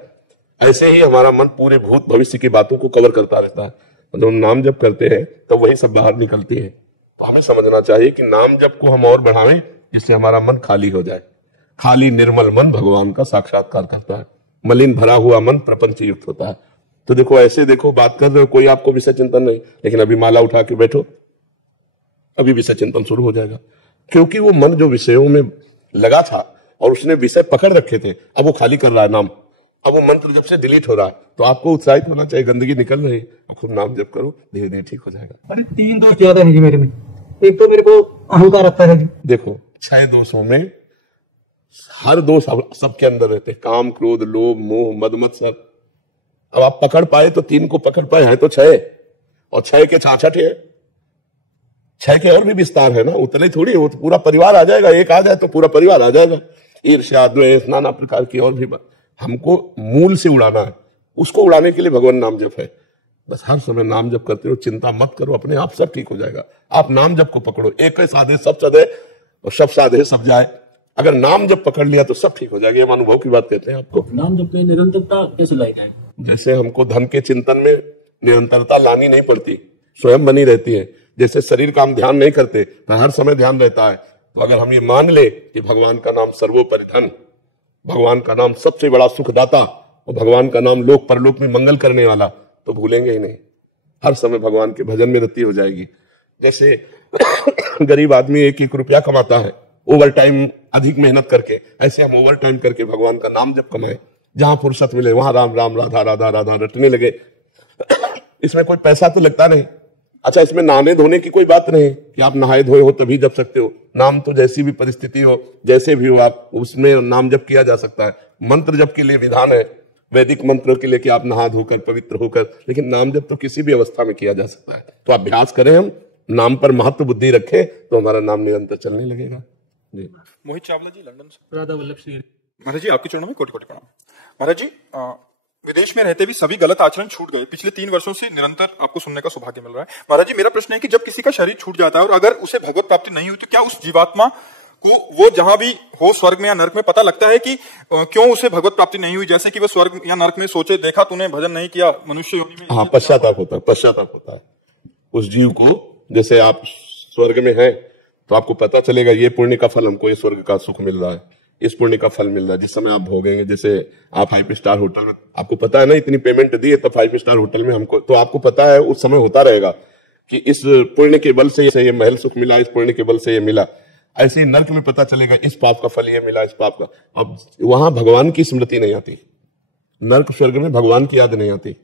ऐसे ही हमारा मन पूरे भूत भविष्य की बातों को कवर करता रहता है। जब हम नाम जप करते हैं तब वही सब बाहर निकलती है। तो हमें समझना चाहिए कि नाम जप को हम और बढ़ावें, जिससे हमारा मन खाली हो जाए। खाली निर्मल मन भगवान का साक्षात्कार करता है, मलिन भरा हुआ मन प्रपंच युक्त होता है। तो देखो ऐसे देखो, बात कर रहे हो, कोई आपको विषय चिंतन नहीं, लेकिन अभी माला उठा के बैठो, अभी विषय चिंतन शुरू हो जाएगा। क्योंकि वो मन जो विषयों में लगा था और उसने विषय पकड़ रखे थे, अब वो खाली कर रहा है नाम। अब वो मंत्र जब से डिलीट हो रहा है तो आपको उत्साहित होना चाहिए, गंदगी निकल रही है, खूब नाम जप करो, धीरे धीरे ठीक हो जाएगा। अरे 3 दोष ज्यादा है जी मेरे में। एक तो मेरे को अहंकार आता है जी। देखो 6 दोषों में हर दोष सबके अंदर रहते हैं, काम, क्रोध, लोभ, मोह, मद मत्सर। अब आप पकड़ पाए तो 3 को पकड़ पाए हैं तो 6, और 6 के 66 है। क्षय के और भी विस्तार है ना, उतने थोड़ी वो तो पूरा परिवार आ जाएगा, एक आ जाए तो पूरा परिवार आ जाएगा। ईर्ष्या, द्वेष, नाना प्रकार की और भी बात हमको मूल से उड़ाना है। उसको उड़ाने के लिए भगवान नाम जप है। बस हर समय नाम जप करते हो, चिंता मत करो, अपने आप सब ठीक हो जाएगा। आप नाम जप को पकड़ो, एक साधे सब सदे और सब साधे सब जाए। अगर नाम जप पकड़ लिया तो सब ठीक हो जाएगा। ये अनुभव की बात कहते हैं आपको। नाम जप की निरंतरता कैसे लाई जाए? जैसे हमको धन के चिंतन में निरंतरता लानी नहीं पड़ती, स्वयं बनी रहती है। जैसे शरीर का हम ध्यान नहीं करते पर हर समय ध्यान रहता है, तो अगर हम ये मान ले कि भगवान का नाम सर्वोपरि धन, भगवान का नाम सबसे बड़ा सुखदाता और भगवान का नाम लोक परलोक में मंगल करने वाला, तो भूलेंगे ही नहीं। हर समय भगवान के भजन में रति हो जाएगी। जैसे गरीब आदमी 1-1 रुपया कमाता है ओवर टाइम अधिक मेहनत करके, ऐसे हम ओवर टाइम करके भगवान का नाम जब कमाए, जहां फुर्सत मिले वहां राम राम राधा राधा राधा रटने लगे। इसमें कोई पैसा तो लगता नहीं। अच्छा, इसमें नहाने धोने की कोई बात नहीं कि आप नहाए धोए हो तभी जप सकते हो। नाम तो जैसी भी परिस्थिति हो, जैसे भी हो, आप उसमें नाम जप किया जा सकता है। मंत्र जप के लिए विधान है, वैदिक मंत्रों के लिए कि आप नहा धोकर पवित्र होकर, लेकिन नाम जप तो किसी भी अवस्था में किया जा सकता है। तो अभ्यास करें, हम नाम पर महत्व बुद्धि रखें तो हमारा नाम निरंतर चलने लगेगा। जी। मोहित चावला जी, लंदन से। राधा वल्लभ श्री महाराज जी, आपके चरणों में कोटि कोटि प्रणाम। महाराज जी, विदेश में रहते भी सभी गलत आचरण छूट गए। पिछले 3 वर्षों से निरंतर आपको सुनने का सौभाग्य मिल रहा है। महाराज जी, मेरा प्रश्न है कि जब किसी का शरीर छूट जाता है और अगर उसे भगवत प्राप्ति नहीं हुई, तो क्या उस जीवात्मा को वो जहां भी हो, स्वर्ग में या नरक में, पता लगता है कि क्यों उसे भगवत प्राप्ति नहीं हुई? जैसे कि वो स्वर्ग या नरक में सोचे, देखा तूने भजन नहीं किया मनुष्य योनि में। हाँ, पश्चाताप होता है, पश्चाताप होता है उस जीव को। जैसे आप स्वर्ग में हैं तो आपको पता चलेगा ये पुण्य का फल हमको, ये स्वर्ग का सुख मिल रहा है, इस पुण्य का फल मिल रहा है जिस समय आप भोगेंगे। जैसे आप 5 स्टार होटल में, आपको पता है ना इतनी पेमेंट दी है तो 5 स्टार होटल में हमको, तो आपको पता है उस समय होता रहेगा कि इस पुण्य के बल से ये महल सुख मिला, इस पुण्य के बल से ये मिला। ऐसे ही नर्क में पता चलेगा इस पाप का फल ये मिला, इस पाप का। अब वहां भगवान की स्मृति नहीं आती, नर्क स्वर्ग में भगवान की याद नहीं आती।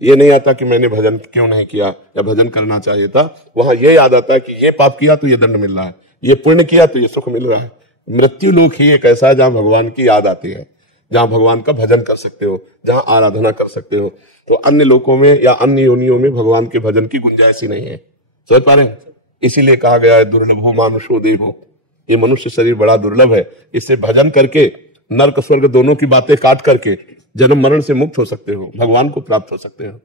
ये नहीं आता कि मैंने भजन क्यों नहीं किया या भजन करना चाहिए था। वहां ये याद आता है कि ये पाप किया तो ये दंड मिल रहा है, ये पुण्य किया तो ये सुख मिल रहा है। मृत्यु लोक ही एक ऐसा जहां भगवान की याद आती है, जहां भगवान का भजन कर सकते हो, जहां आराधना कर सकते हो। तो अन्य लोकों में या अन्य योनियों में भगवान के भजन की गुंजाइश ही नहीं है। समझ पा रहे हैं? इसीलिए कहा गया है दुर्लभो मानुषो देवो, ये मनुष्य शरीर बड़ा दुर्लभ है। इससे भजन करके नरक स्वर्ग दोनों की बातें काट करके जन्म मरण से मुक्त हो सकते हो, भगवान को प्राप्त हो सकते हो।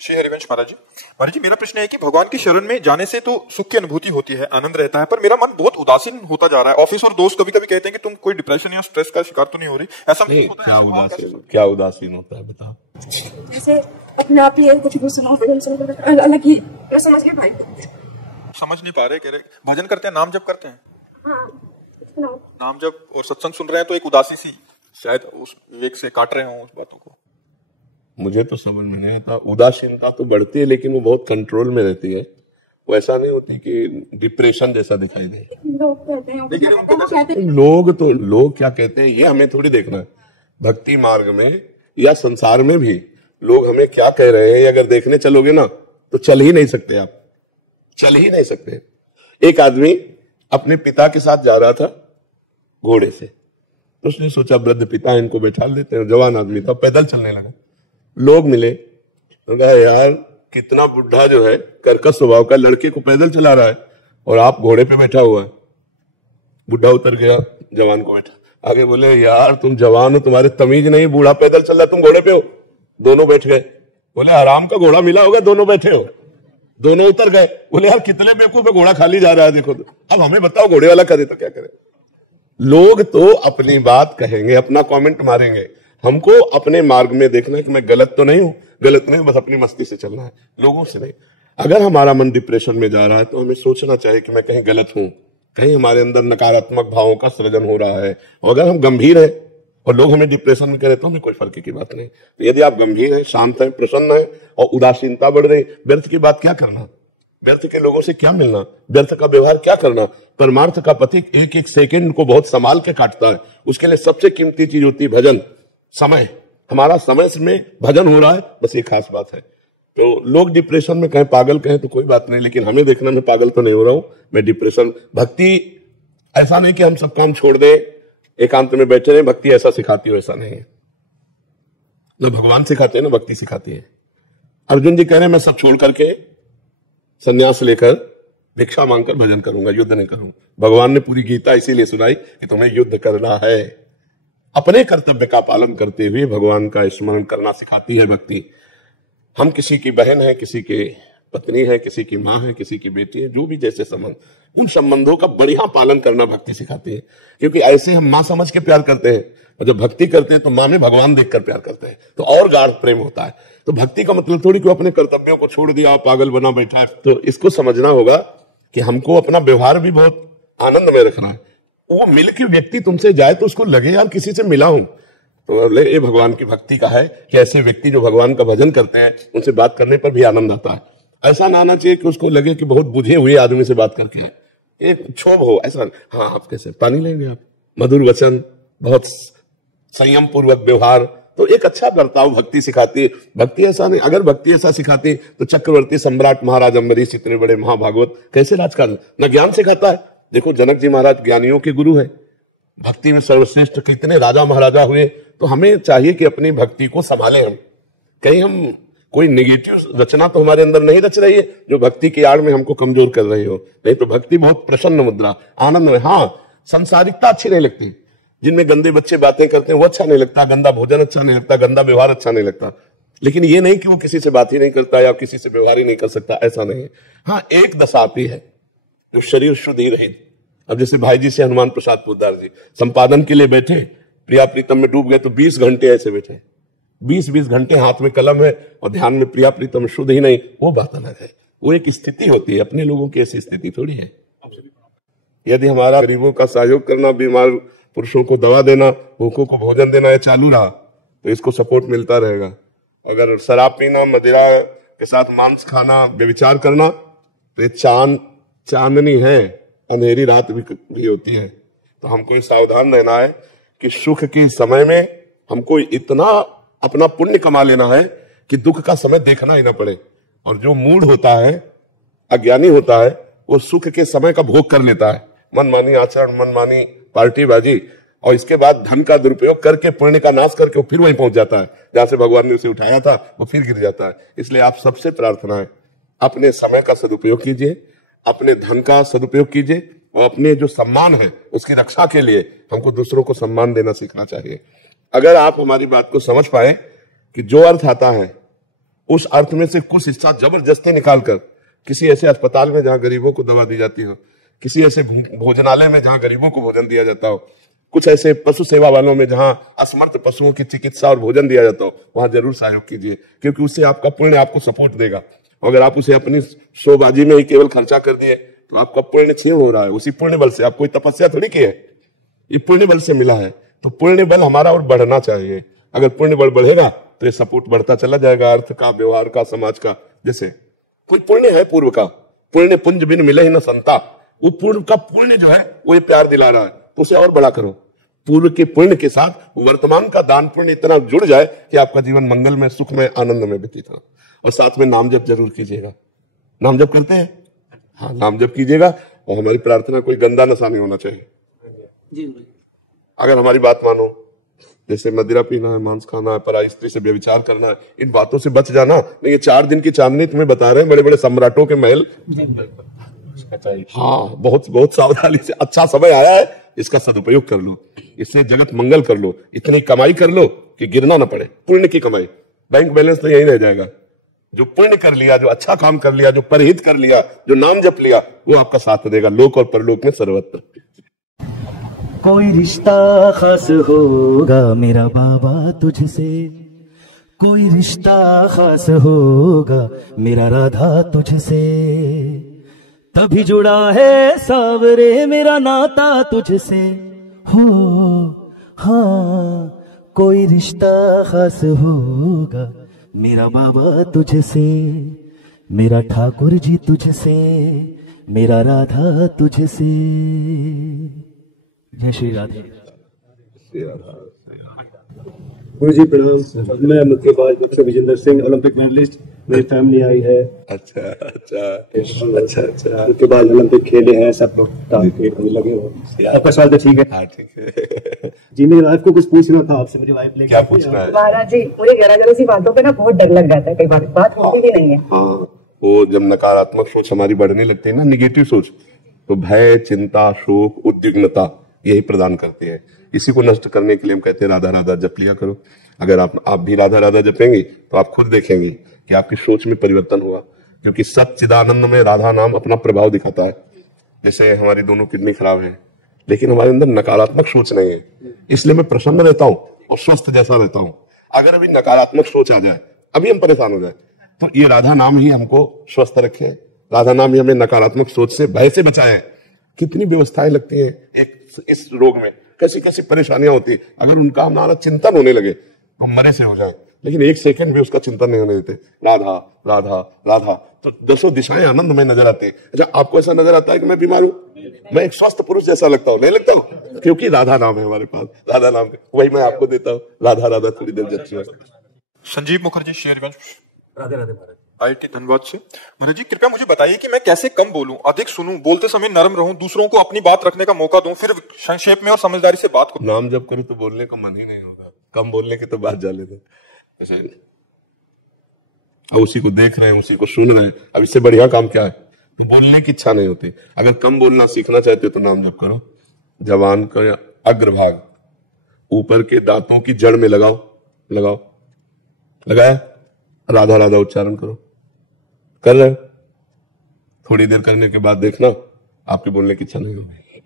श्री हरिवंश महाराज जी, महाराज जी, मेरा प्रश्न है कि भगवान की शरण में जाने से तो सुख की अनुभूति होती है, आनंद रहता है, पर मेरा मन बहुत उदासीन होता जा रहा है। ऑफिस और दोस्त कभी कभी कहते हैं कि तुम कोई डिप्रेशन या स्ट्रेस का शिकार तो नहीं हो रही, ऐसा नहीं होता है? क्या उदासीन होता है बताओ? जैसे अपने आप ही कुछ भी सुनो, अलग ही समझ नहीं पाए, समझ नहीं पा रहे, कह रहे भजन करते हैं, नाम जप करते हैं। हाँ, नाम जप और सत्संग सुन रहे हैं तो एक उदासी सी शायद उस विवेक से काट रहे हो उस बातों को। मुझे तो समझ में नहीं आता। उदासीनता तो बढ़ती है लेकिन वो बहुत कंट्रोल में रहती है, वो ऐसा नहीं होती कि डिप्रेशन जैसा दिखाई दे। लोग कहते हैं, लोग क्या कहते हैं ये हमें थोड़ी देखना है। भक्ति मार्ग में या संसार में भी लोग हमें क्या कह रहे हैं अगर देखने चलोगे ना तो चल ही नहीं सकते, आप चल ही नहीं सकते। एक आदमी अपने पिता के साथ जा रहा था घोड़े से, तो उसने सोचा वृद्ध पिता इनको बैठा लेते हैं, जवान आदमी था, पैदल चलने लगा। लोग मिले तो कहा यार कितना बुढ़ा जो है कर्कश स्वभाव का, लड़के को पैदल चला रहा है और आप घोड़े पे बैठा हुआ है। बुढ़ा उतर गया, जवान को बैठा। आगे बोले यार तुम जवान हो, तुम्हारे तमीज नहीं, बूढ़ा पैदल चल रहा, तुम घोड़े पे हो। दोनों बैठ गए। बोले आराम का घोड़ा मिला होगा, दोनों बैठे हो। दोनों उतर गए। बोले यार कितने बेवकूफ है, घोड़ा खाली जा रहा है देखो। अब हमें बताओ घोड़े वाला करे तो क्या करे। लोग तो अपनी बात कहेंगे, अपना कमेंट मारेंगे, हमको अपने मार्ग में देखना है कि मैं गलत तो नहीं हूं, गलत नहीं, बस अपनी मस्ती से चलना है, लोगों से नहीं। अगर हमारा मन डिप्रेशन में जा रहा है तो हमें सोचना चाहिए कि मैं कहीं गलत हूं, कहीं हमारे अंदर नकारात्मक भावों का सृजन हो रहा है। और अगर हम गंभीर हैं और लोग हमें डिप्रेशन में कह तो हमें कोई फर्क की बात नहीं। तो यदि आप गंभीर हैं, शांत हैं, प्रसन्न हैं और उदासीनता बढ़ रही, व्यर्थ की बात क्या करना, व्यर्थ के लोगों से क्या मिलना, व्यर्थ का व्यवहार क्या करना। परमार्थ का पथिक एक एक सेकंड को बहुत संभाल के काटता है। उसके लिए सबसे कीमती चीज होती है भजन, समय। हमारा समय में भजन हो रहा है, बस ये खास बात है। तो लोग डिप्रेशन में कहें, पागल कहें तो कोई बात नहीं, लेकिन हमें देखना मैं पागल तो नहीं हो रहा हूं, मैं डिप्रेशन। भक्ति ऐसा नहीं कि हम सब काम छोड़ दें, एकांत में बैठे रहे, भक्ति ऐसा सिखाती हो, ऐसा नहीं है। जो भगवान सिखाते हैं ना, भक्ति सिखाती है। अर्जुन जी कह रहे हैं मैं सब छोड़ करके संन्यास लेकर भिक्षा मांगकर भजन करूंगा, युद्ध नहीं करूंगा। भगवान ने पूरी गीता इसीलिए सुनाई कि तुम्हें युद्ध करना है। अपने कर्तव्य का पालन करते हुए भगवान का स्मरण करना सिखाती है भक्ति। हम किसी की बहन है, किसी की पत्नी है, किसी की माँ है, किसी की बेटी है, जो भी जैसे संबंध, उन संबंधों का बढ़िया पालन करना भक्ति सिखाती है। क्योंकि ऐसे हम माँ समझ के प्यार करते हैं, और जब भक्ति करते हैं तो माँ में भगवान देखकर प्यार करते हैं, तो और गाढ़ प्रेम होता है। तो भक्ति का मतलब थोड़ी कि अपने कर्तव्यों को छोड़ दिया, पागल बना बैठा है। तो इसको समझना होगा कि हमको अपना व्यवहार भी बहुत आनंद में रखना है। वो मिल के व्यक्ति तुमसे जाए तो उसको लगे यार किसी से मिला हूं, तो ये भगवान की भक्ति का है कि ऐसे व्यक्ति जो भगवान का भजन करते हैं उनसे बात करने पर भी आनंद आता है। ऐसा ना आना चाहिए कि उसको लगे कि बहुत बुझे हुए आदमी से बात करके एक क्षोभ हो, ऐसा। हाँ, आप कैसे पानी लेंगे, आप मधुर वचन, बहुत संयम पूर्वक व्यवहार, तो एक अच्छा बर्ताव भक्ति सिखाती है। भक्ति ऐसा नहीं, अगर भक्ति ऐसा सिखाती तो चक्रवर्ती सम्राट महाराज अम्बरीश इतने बड़े महाभागवत कैसे राजकारण, न ज्ञान सिखाता है। देखो जनक जी महाराज ज्ञानियों के गुरु है, भक्ति में सर्वश्रेष्ठ कितने राजा महाराजा हुए। तो हमें चाहिए कि अपनी भक्ति को संभालें। हम कहीं हम कोई निगेटिव रचना तो हमारे अंदर नहीं रच रही है जो भक्ति की आड़ में हमको कमजोर कर रही हो। नहीं तो भक्ति बहुत प्रसन्न मुद्रा, आनंद में। हाँ, संसारिकता अच्छी नहीं लगती, जिनमें गंदे बच्चे बातें करते हैं वो अच्छा नहीं लगता, गंदा भोजन अच्छा नहीं लगता, गंदा व्यवहार अच्छा नहीं लगता। लेकिन ये नहीं कि वो किसी से बात ही नहीं करता या किसी से व्यवहार ही नहीं कर सकता, ऐसा नहीं है। हाँ, एक दशा आती है जो शरीर शुद्ध ही रहे। अब जैसे भाई जी से हनुमान प्रसाद पोद्दार जी संपादन के लिए बैठे, प्रिया प्रीतम में डूब गए तो 20 घंटे ऐसे बैठे, 20-20 घंटे हाथ में कलम है और ध्यान में प्रिया प्रीतम शुद्ध ही नहीं, वो बात अलग है। वो एक स्थिति होती है, अपने लोगों की ऐसी स्थिति थोड़ी है। यदि हमारा गरीबों का सहयोग करना, बीमार पुरुषों को दवा देना, भूखों को भोजन देना ये चालू रहा तो इसको सपोर्ट मिलता रहेगा। अगर शराब पीना, मदिरा के साथ मांस खाना, व्यभिचार करना, तो ये चांदनी है, अंधेरी रात भी होती है। तो हमको सावधान रहना है कि सुख के समय में हमको इतना अपना पुण्य कमा लेना है कि दुख का समय देखना ही ना पड़े। और जो मूढ़ होता है, अज्ञानी होता है, वो सुख के समय का भोग कर लेता है, मनमानी आचरण, मनमानी पार्टीबाजी, और इसके बाद धन का दुरुपयोग करके, पुण्य का नाश करके वो फिर वहीं पहुंच जाता है जहां से भगवान ने उसे उठाया था, वो फिर गिर जाता है। इसलिए आप सबसे प्रार्थना है, अपने समय का सदुपयोग कीजिए, अपने धन का सदुपयोग कीजिए, और अपने जो सम्मान है उसकी रक्षा के लिए हमको दूसरों को सम्मान देना सीखना चाहिए। अगर आप हमारी बात को समझ पाए कि जो अर्थ आता है उस अर्थ में से कुछ हिस्सा जबरदस्ती निकालकर किसी ऐसे अस्पताल में जहां गरीबों को दवा दी जाती हो, किसी ऐसे भोजनालय में जहां गरीबों को भोजन दिया जाता हो, कुछ ऐसे पशु सेवा वालों में जहां असमर्थ पशुओं की चिकित्सा और भोजन दिया जाता हो, वहां जरूर सहयोग कीजिए, क्योंकि उससे आपका पुण्य आपको सपोर्ट देगा। अगर आप उसे अपनी शोबाजी में ही केवल खर्चा कर दिए तो आपका पुण्य क्षीण हो रहा है। उसी पुण्य बल से, आप कोई तपस्या थोड़ी की है, ये पुण्य बल से मिला है। तो पुण्य बल हमारा और बढ़ना चाहिए। अगर पुण्य बल बढ़ेगा तो ये सपोर्ट बढ़ता चला जाएगा, अर्थ का, व्यवहार का, समाज का। जैसे कोई पुण्य है पूर्व का, पुण्य पुंज बिन मिले ही न संता, वो पूर्व का पुण्य जो है वो ये प्यार दिला रहा है, तो उसे और बड़ा करो। पूर्व के पुण्य के साथ वर्तमान का दान पुण्य इतना जुड़ जाए कि आपका जीवन मंगल में, सुख में, आनंद में व्यतीत हो। और साथ में नाम जप जरूर कीजिएगा। नाम जप करते हैं? हाँ, नाम जप कीजिएगा। और हमारी प्रार्थना, कोई गंदा नशा नहीं होना चाहिए जी। अगर हमारी बात मानो, जैसे मदिरा पीना है, मांस खाना है, पराई स्त्री से व्यभिचार करना है, इन बातों से बच जाना। नहीं, ये 4 दिन की चांदनी तुम्हें बता रहे हैं, बड़े बड़े सम्राटों के महल। हाँ, बहुत बहुत सावधानी से। अच्छा समय आया है, इसका सदुपयोग कर लो, इससे जगत मंगल कर लो, इतनी कमाई कर लो कि गिरना ना पड़े। पुण्य की कमाई, बैंक बैलेंस तो यही रह जाएगा। जो पुण्य कर लिया, जो अच्छा काम कर लिया, जो परहित कर लिया, जो नाम जप लिया, वो आपका साथ देगा लोक और परलोक में सर्वत्र। कोई रिश्ता खास होगा मेरा बाबा तुझसे, कोई रिश्ता खास होगा मेरा राधा तुझसे, तभी जुड़ा है सावरे मेरा नाता तुझसे हो। हाँ, कोई रिश्ता खास होगा मेरा बाबा तुझसे, मेरा ठाकुर जी तुझसे, मेरा राधा तुझसे। जय श्री राधे। गुरु जी प्रणाम। मैं मुक्केबाज doctor Vijender Singh, Olympic medalist. मेरी फैमिली आई है। अच्छा अच्छा अच्छा अच्छा। मुक्केबाज ओलंपिक खेले हैं सब लोग, लगे हो। आपका सवाल तो ठीक है? हाँ ठीक है जी। मेरी वाइफ को कुछ पूछना था आपसे। मेरी वाइफ ने क्या पूछना है? महाराज जी, मुझे जरा सी बातों पे ना बहुत डर लग जाता है, कई बार बात होती भी नहीं है। हाँ, वो जब नकारात्मक सोच हमारी बढ़ने लगती है ना, निगेटिव सोच, तो भय, चिंता, शोक, उद्विग्नता यही प्रदान करती है। इसी को नष्ट करने के लिए हम कहते हैं राधा राधा जप लिया करो। अगर आप भी राधा राधा जपेंगे तो आप खुद देखेंगे कि आपकी सोच में परिवर्तन हुआ, क्योंकि सच्चिदानंद में राधा नाम अपना प्रभाव दिखाता है। जैसे हमारी दोनों किडनी खराब है, लेकिन हमारे अंदर नकारात्मक सोच नहीं है, इसलिए मैं प्रसन्न रहता हूं और स्वस्थ जैसा रहता हूं। अगर अभी नकारात्मक सोच आ जाए, अभी हम परेशान हो जाए, तो ये राधा नाम ही हमको स्वस्थ रखे, राधा नाम ही हमें नकारात्मक सोच से, भय से बचाए। कितनी व्यवस्थाएं लगती है एक इस रोग में, कैसी कैसी परेशानियां होती है। अगर उनका हमारा चिंतन होने लगे तो मरे से हो जाए, लेकिन एक सेकंड भी उसका चिंतन नहीं होने देते। राधा राधा राधा, तो दसों दिशाएं आनंद में नजर आते हैं। अच्छा, आपको ऐसा नजर आता है कि मैं बीमार हूं, मैं एक स्वस्थ पुरुष जैसा लगता हूं? नहीं लगता हूं, क्योंकि राधा नाम है हमारे पास। राधा नाम वही मैं आपको देता हूँ, राधा राधा थोड़ी देर जब। संजीव मुखर्जी, शेरगंज। राधे राधे महाराज। IIT धनबाद से। महाराज जी, कृपया मुझे बताइए कि मैं कैसे कम बोलूं, अधिक सुनूं, बोलते समय नरम रहूं, दूसरों को अपनी बात रखने का मौका दूं, फिर संक्षेप में और समझदारी से बात करूं। नाम जब करूं तो बोलने का मन ही नहीं होगा, कम बोलने की तो बात जाने दो। जैसे अब उसी को देख रहे हैं, उसी को सुन रहे हैं, अब इससे बढ़िया काम क्या है? बोलने की इच्छा नहीं होती। अगर कम बोलना सीखना चाहते हो तो नाम जप करो, जबान का अग्रभाग ऊपर के दांतों की जड़ में लगाओ, लगाया, राधा राधा उच्चारण करो। कर रहे हो, थोड़ी देर करने के बाद देखना आपके बोलने की इच्छा नहीं होगी।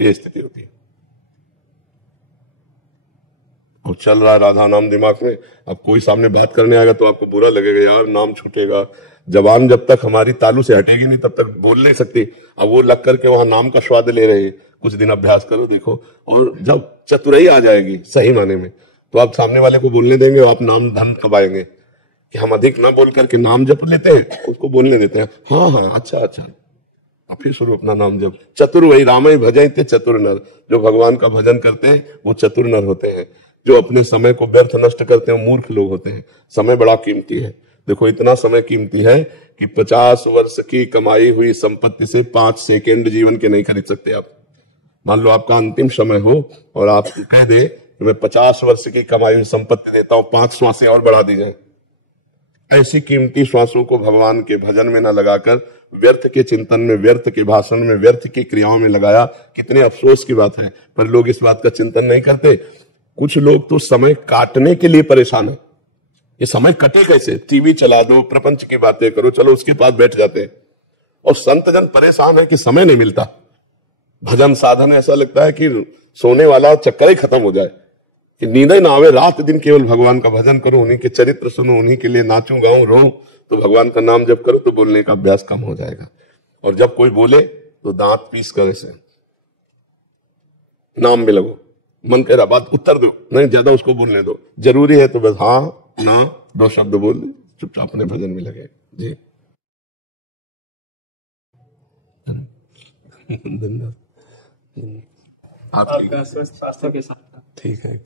ये स्थिति होती है। और चल रहा है राधा नाम दिमाग में, अब कोई सामने बात करने आएगा तो आपको बुरा लगेगा, यार नाम छूटेगा। जबान जब तक हमारी तालू से हटेगी नहीं तब तक बोल नहीं सकती। अब वो लग करके वहां नाम का स्वाद ले रहे हैं। कुछ दिन अभ्यास करो, देखो, और जब चतुराई आ जाएगी सही माने में, तो आप सामने वाले को बोलने देंगे और आप नाम धन कमाएंगे। कि हम अधिक ना बोल करके नाम जप लेते हैं, उसको बोलने देते हैं, हाँ हाँ अच्छा अच्छा, अब फिर शुरू अपना नाम जप। चतुर वही रामय भजय थे चतुर नर, जो भगवान का भजन करते हैं वो चतुर नर होते हैं। जो अपने समय को व्यर्थ नष्ट करते हैं मूर्ख लोग होते हैं। समय बड़ा कीमती है। देखो, इतना समय कीमती है कि 50 वर्ष की कमाई हुई संपत्ति से 5 सेकेंड जीवन के नहीं खरीद सकते आप। मान लो आपका अंतिम समय हो और आप कह दे कि मैं 50 वर्ष की कमाई हुई संपत्ति देता हूं, 5 श्वासें और बढ़ा दी जाए। ऐसी कीमती श्वासों को भगवान के भजन में न लगाकर व्यर्थ के चिंतन में, व्यर्थ के भाषण में, व्यर्थ की क्रियाओं में लगाया, कितने अफसोस की बात है। पर लोग इस बात का चिंतन नहीं करते। कुछ लोग तो समय काटने के लिए परेशान है, ये समय कटे कैसे, टीवी चला दो, प्रपंच की बातें करो, चलो उसके पास बैठ जाते हैं। और संत जन परेशान है कि समय नहीं मिलता। भजन साधन ऐसा लगता है कि सोने वाला चक्कर ही खत्म हो जाए, कि नींद ना आवे, रात दिन केवल भगवान का भजन करो, उन्हीं के चरित्र सुनो, उन्हीं के लिए नाचूं गाऊं रो, तो भगवान का नाम जप करो तो बोलने का अभ्यास कम हो जाएगा। और जब कोई बोले तो दांत पीस कर ऐसे नाम में लगो, मन कह रहा बात उत्तर दो, नहीं ज्यादा उसको बोलने दो, जरूरी है तो बस हाँ ना 2 शब्द बोल दो, चुपचाप अपने भजन में लगे जी। आपका स्वास्थ्य के साथ ठीक है।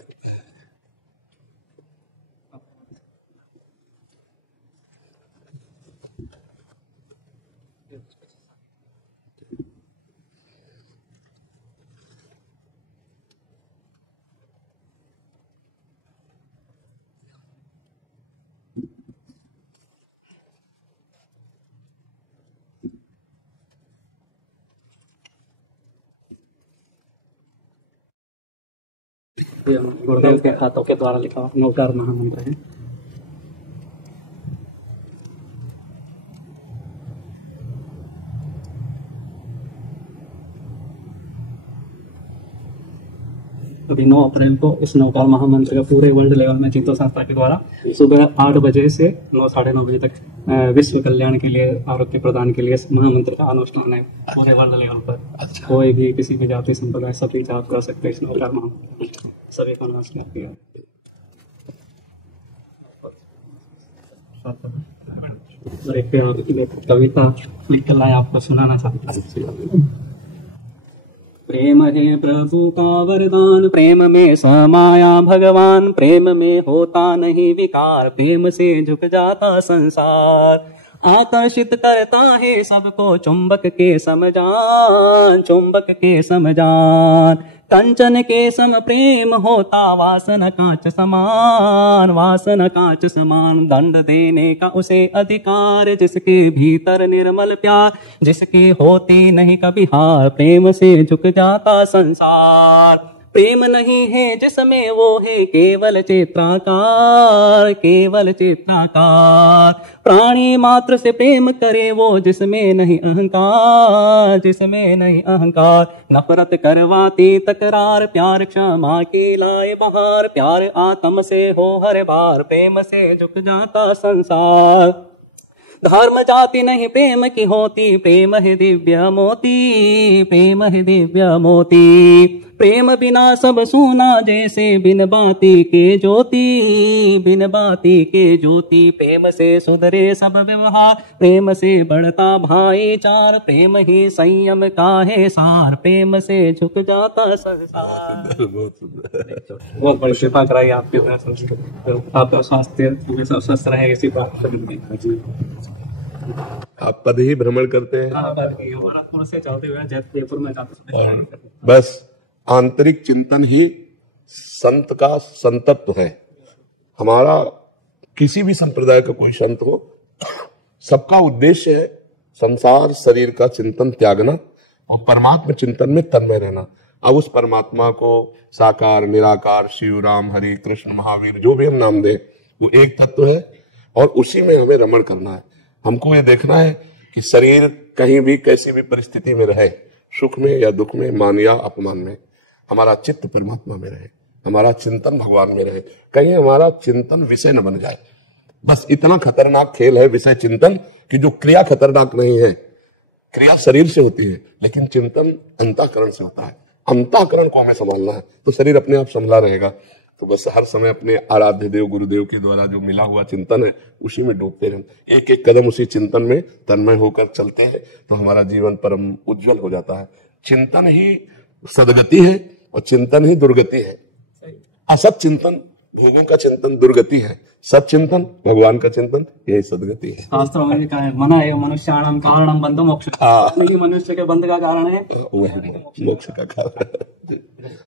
गुरुदेव के हाथों के द्वारा लिखा हुआ नवकार महामंत्र है। अभी 9 अप्रैल को इस नवकार महामंत्र का पूरे वर्ल्ड लेवल में जीतो संस्था के द्वारा सुबह 8 बजे से 9 साढ़े 9 बजे तक विश्व कल्याण के लिए, आरोग्य प्रदान के लिए इस महामंत्र का अनुष्ठान है पूरे वर्ल्ड लेवल पर। कोई भी किसी भी जाति संप्रदाय सभी जाप कर सकते हैं इस नवकार महामंत्र, सभी का नाश किया। और एक कविता लिख कर लाए, आपको सुनाना चाहता हूँ। प्रेम है प्रभु का वरदान, प्रेम में समाया भगवान, प्रेम में होता नहीं विकार, प्रेम से झुक जाता संसार, आकर्षित करता है सबको चुंबक के समजान, चुंबक के समजान। कंचन के सम प्रेम होता वासन कांच समान, वासन कांच समान। दंड देने का उसे अधिकार, जिसके भीतर निर्मल प्यार, जिसके होती नहीं कभी हार, प्रेम से झुक जाता संसार। प्रेम नहीं है जिसमें वो है केवल चित्राकार, केवल चित्राकार। प्राणी मात्र से प्रेम करे वो, जिसमें नहीं अहंकार, जिसमें नहीं अहंकार। नफरत करवाती तकरार, प्यार क्षमा के लाए बहार। प्यार आत्म से हो हर बार, प्रेम से झुक जाता संसार। धर्म जाति नहीं प्रेम की होती, प्रेम है दिव्य मोती, प्रेम है दिव्य मोती। प्रेम बिना सब सूना जैसे बिन बाती के ज्योति, बिन बाती के ज्योति। प्रेम से सुधरे सब व्यवहार, प्रेम से बढ़ता भाईचार। प्रेम ही संयम का है सार, प्रेम से झुक जाता संसार। बहुत बड़ी कृपा कराई आपके, आपका स्वास्थ्य सब स्वस्थ रहे, इसी बात। आप पद ही भ्रमण करते हैं? भरतपुर से चलते हुए जयपुर में जाते हैं। बस आंतरिक चिंतन ही संत का संतत्व है। हमारा किसी भी संप्रदाय का कोई संत हो, सबका उद्देश्य है संसार शरीर का चिंतन त्यागना और परमात्मा चिंतन में तन्मय रहना। अब उस परमात्मा को साकार, निराकार, शिव, राम, हरि, कृष्ण, महावीर, जो भी हम नाम दें, वो एक तत्व है और उसी में हमें रमण करना है। हमको ये देखना है कि शरीर कहीं भी कैसी भी परिस्थिति में रहे, सुख में या दुख में, मान या अपमान में, हमारा चित्त परमात्मा में रहे, हमारा चिंतन भगवान में रहे। कहीं हमारा चिंतन विषय न बन जाए। बस इतना खतरनाक खेल है विषय चिंतन कि जो क्रिया खतरनाक नहीं है। क्रिया शरीर से होती है, लेकिन चिंतन अंतःकरण से होता है। अंतःकरण को हमें संभालना है तो शरीर अपने आप संभला रहेगा। तो बस हर समय अपने आराध्य देव गुरुदेव के द्वारा जो मिला हुआ चिंतन है उसी में डूबते रहें। एक एक कदम उसी चिंतन में तन्मय होकर चलते हैं तो हमारा जीवन परम उज्जवल हो जाता है। चिंतन ही सदगति है और चिंतन ही दुर्गति है। असत चिंतन भोगों का चिंतन दुर्गति है, सत चिंतन भगवान का चिंतन यही सदगति है। शास्त्रों में लिखा है मना एवं मनुष्याणाम कारणम बंधो मोक्ष। मनुष्य के बंध का कारण है मोक्ष का कारण।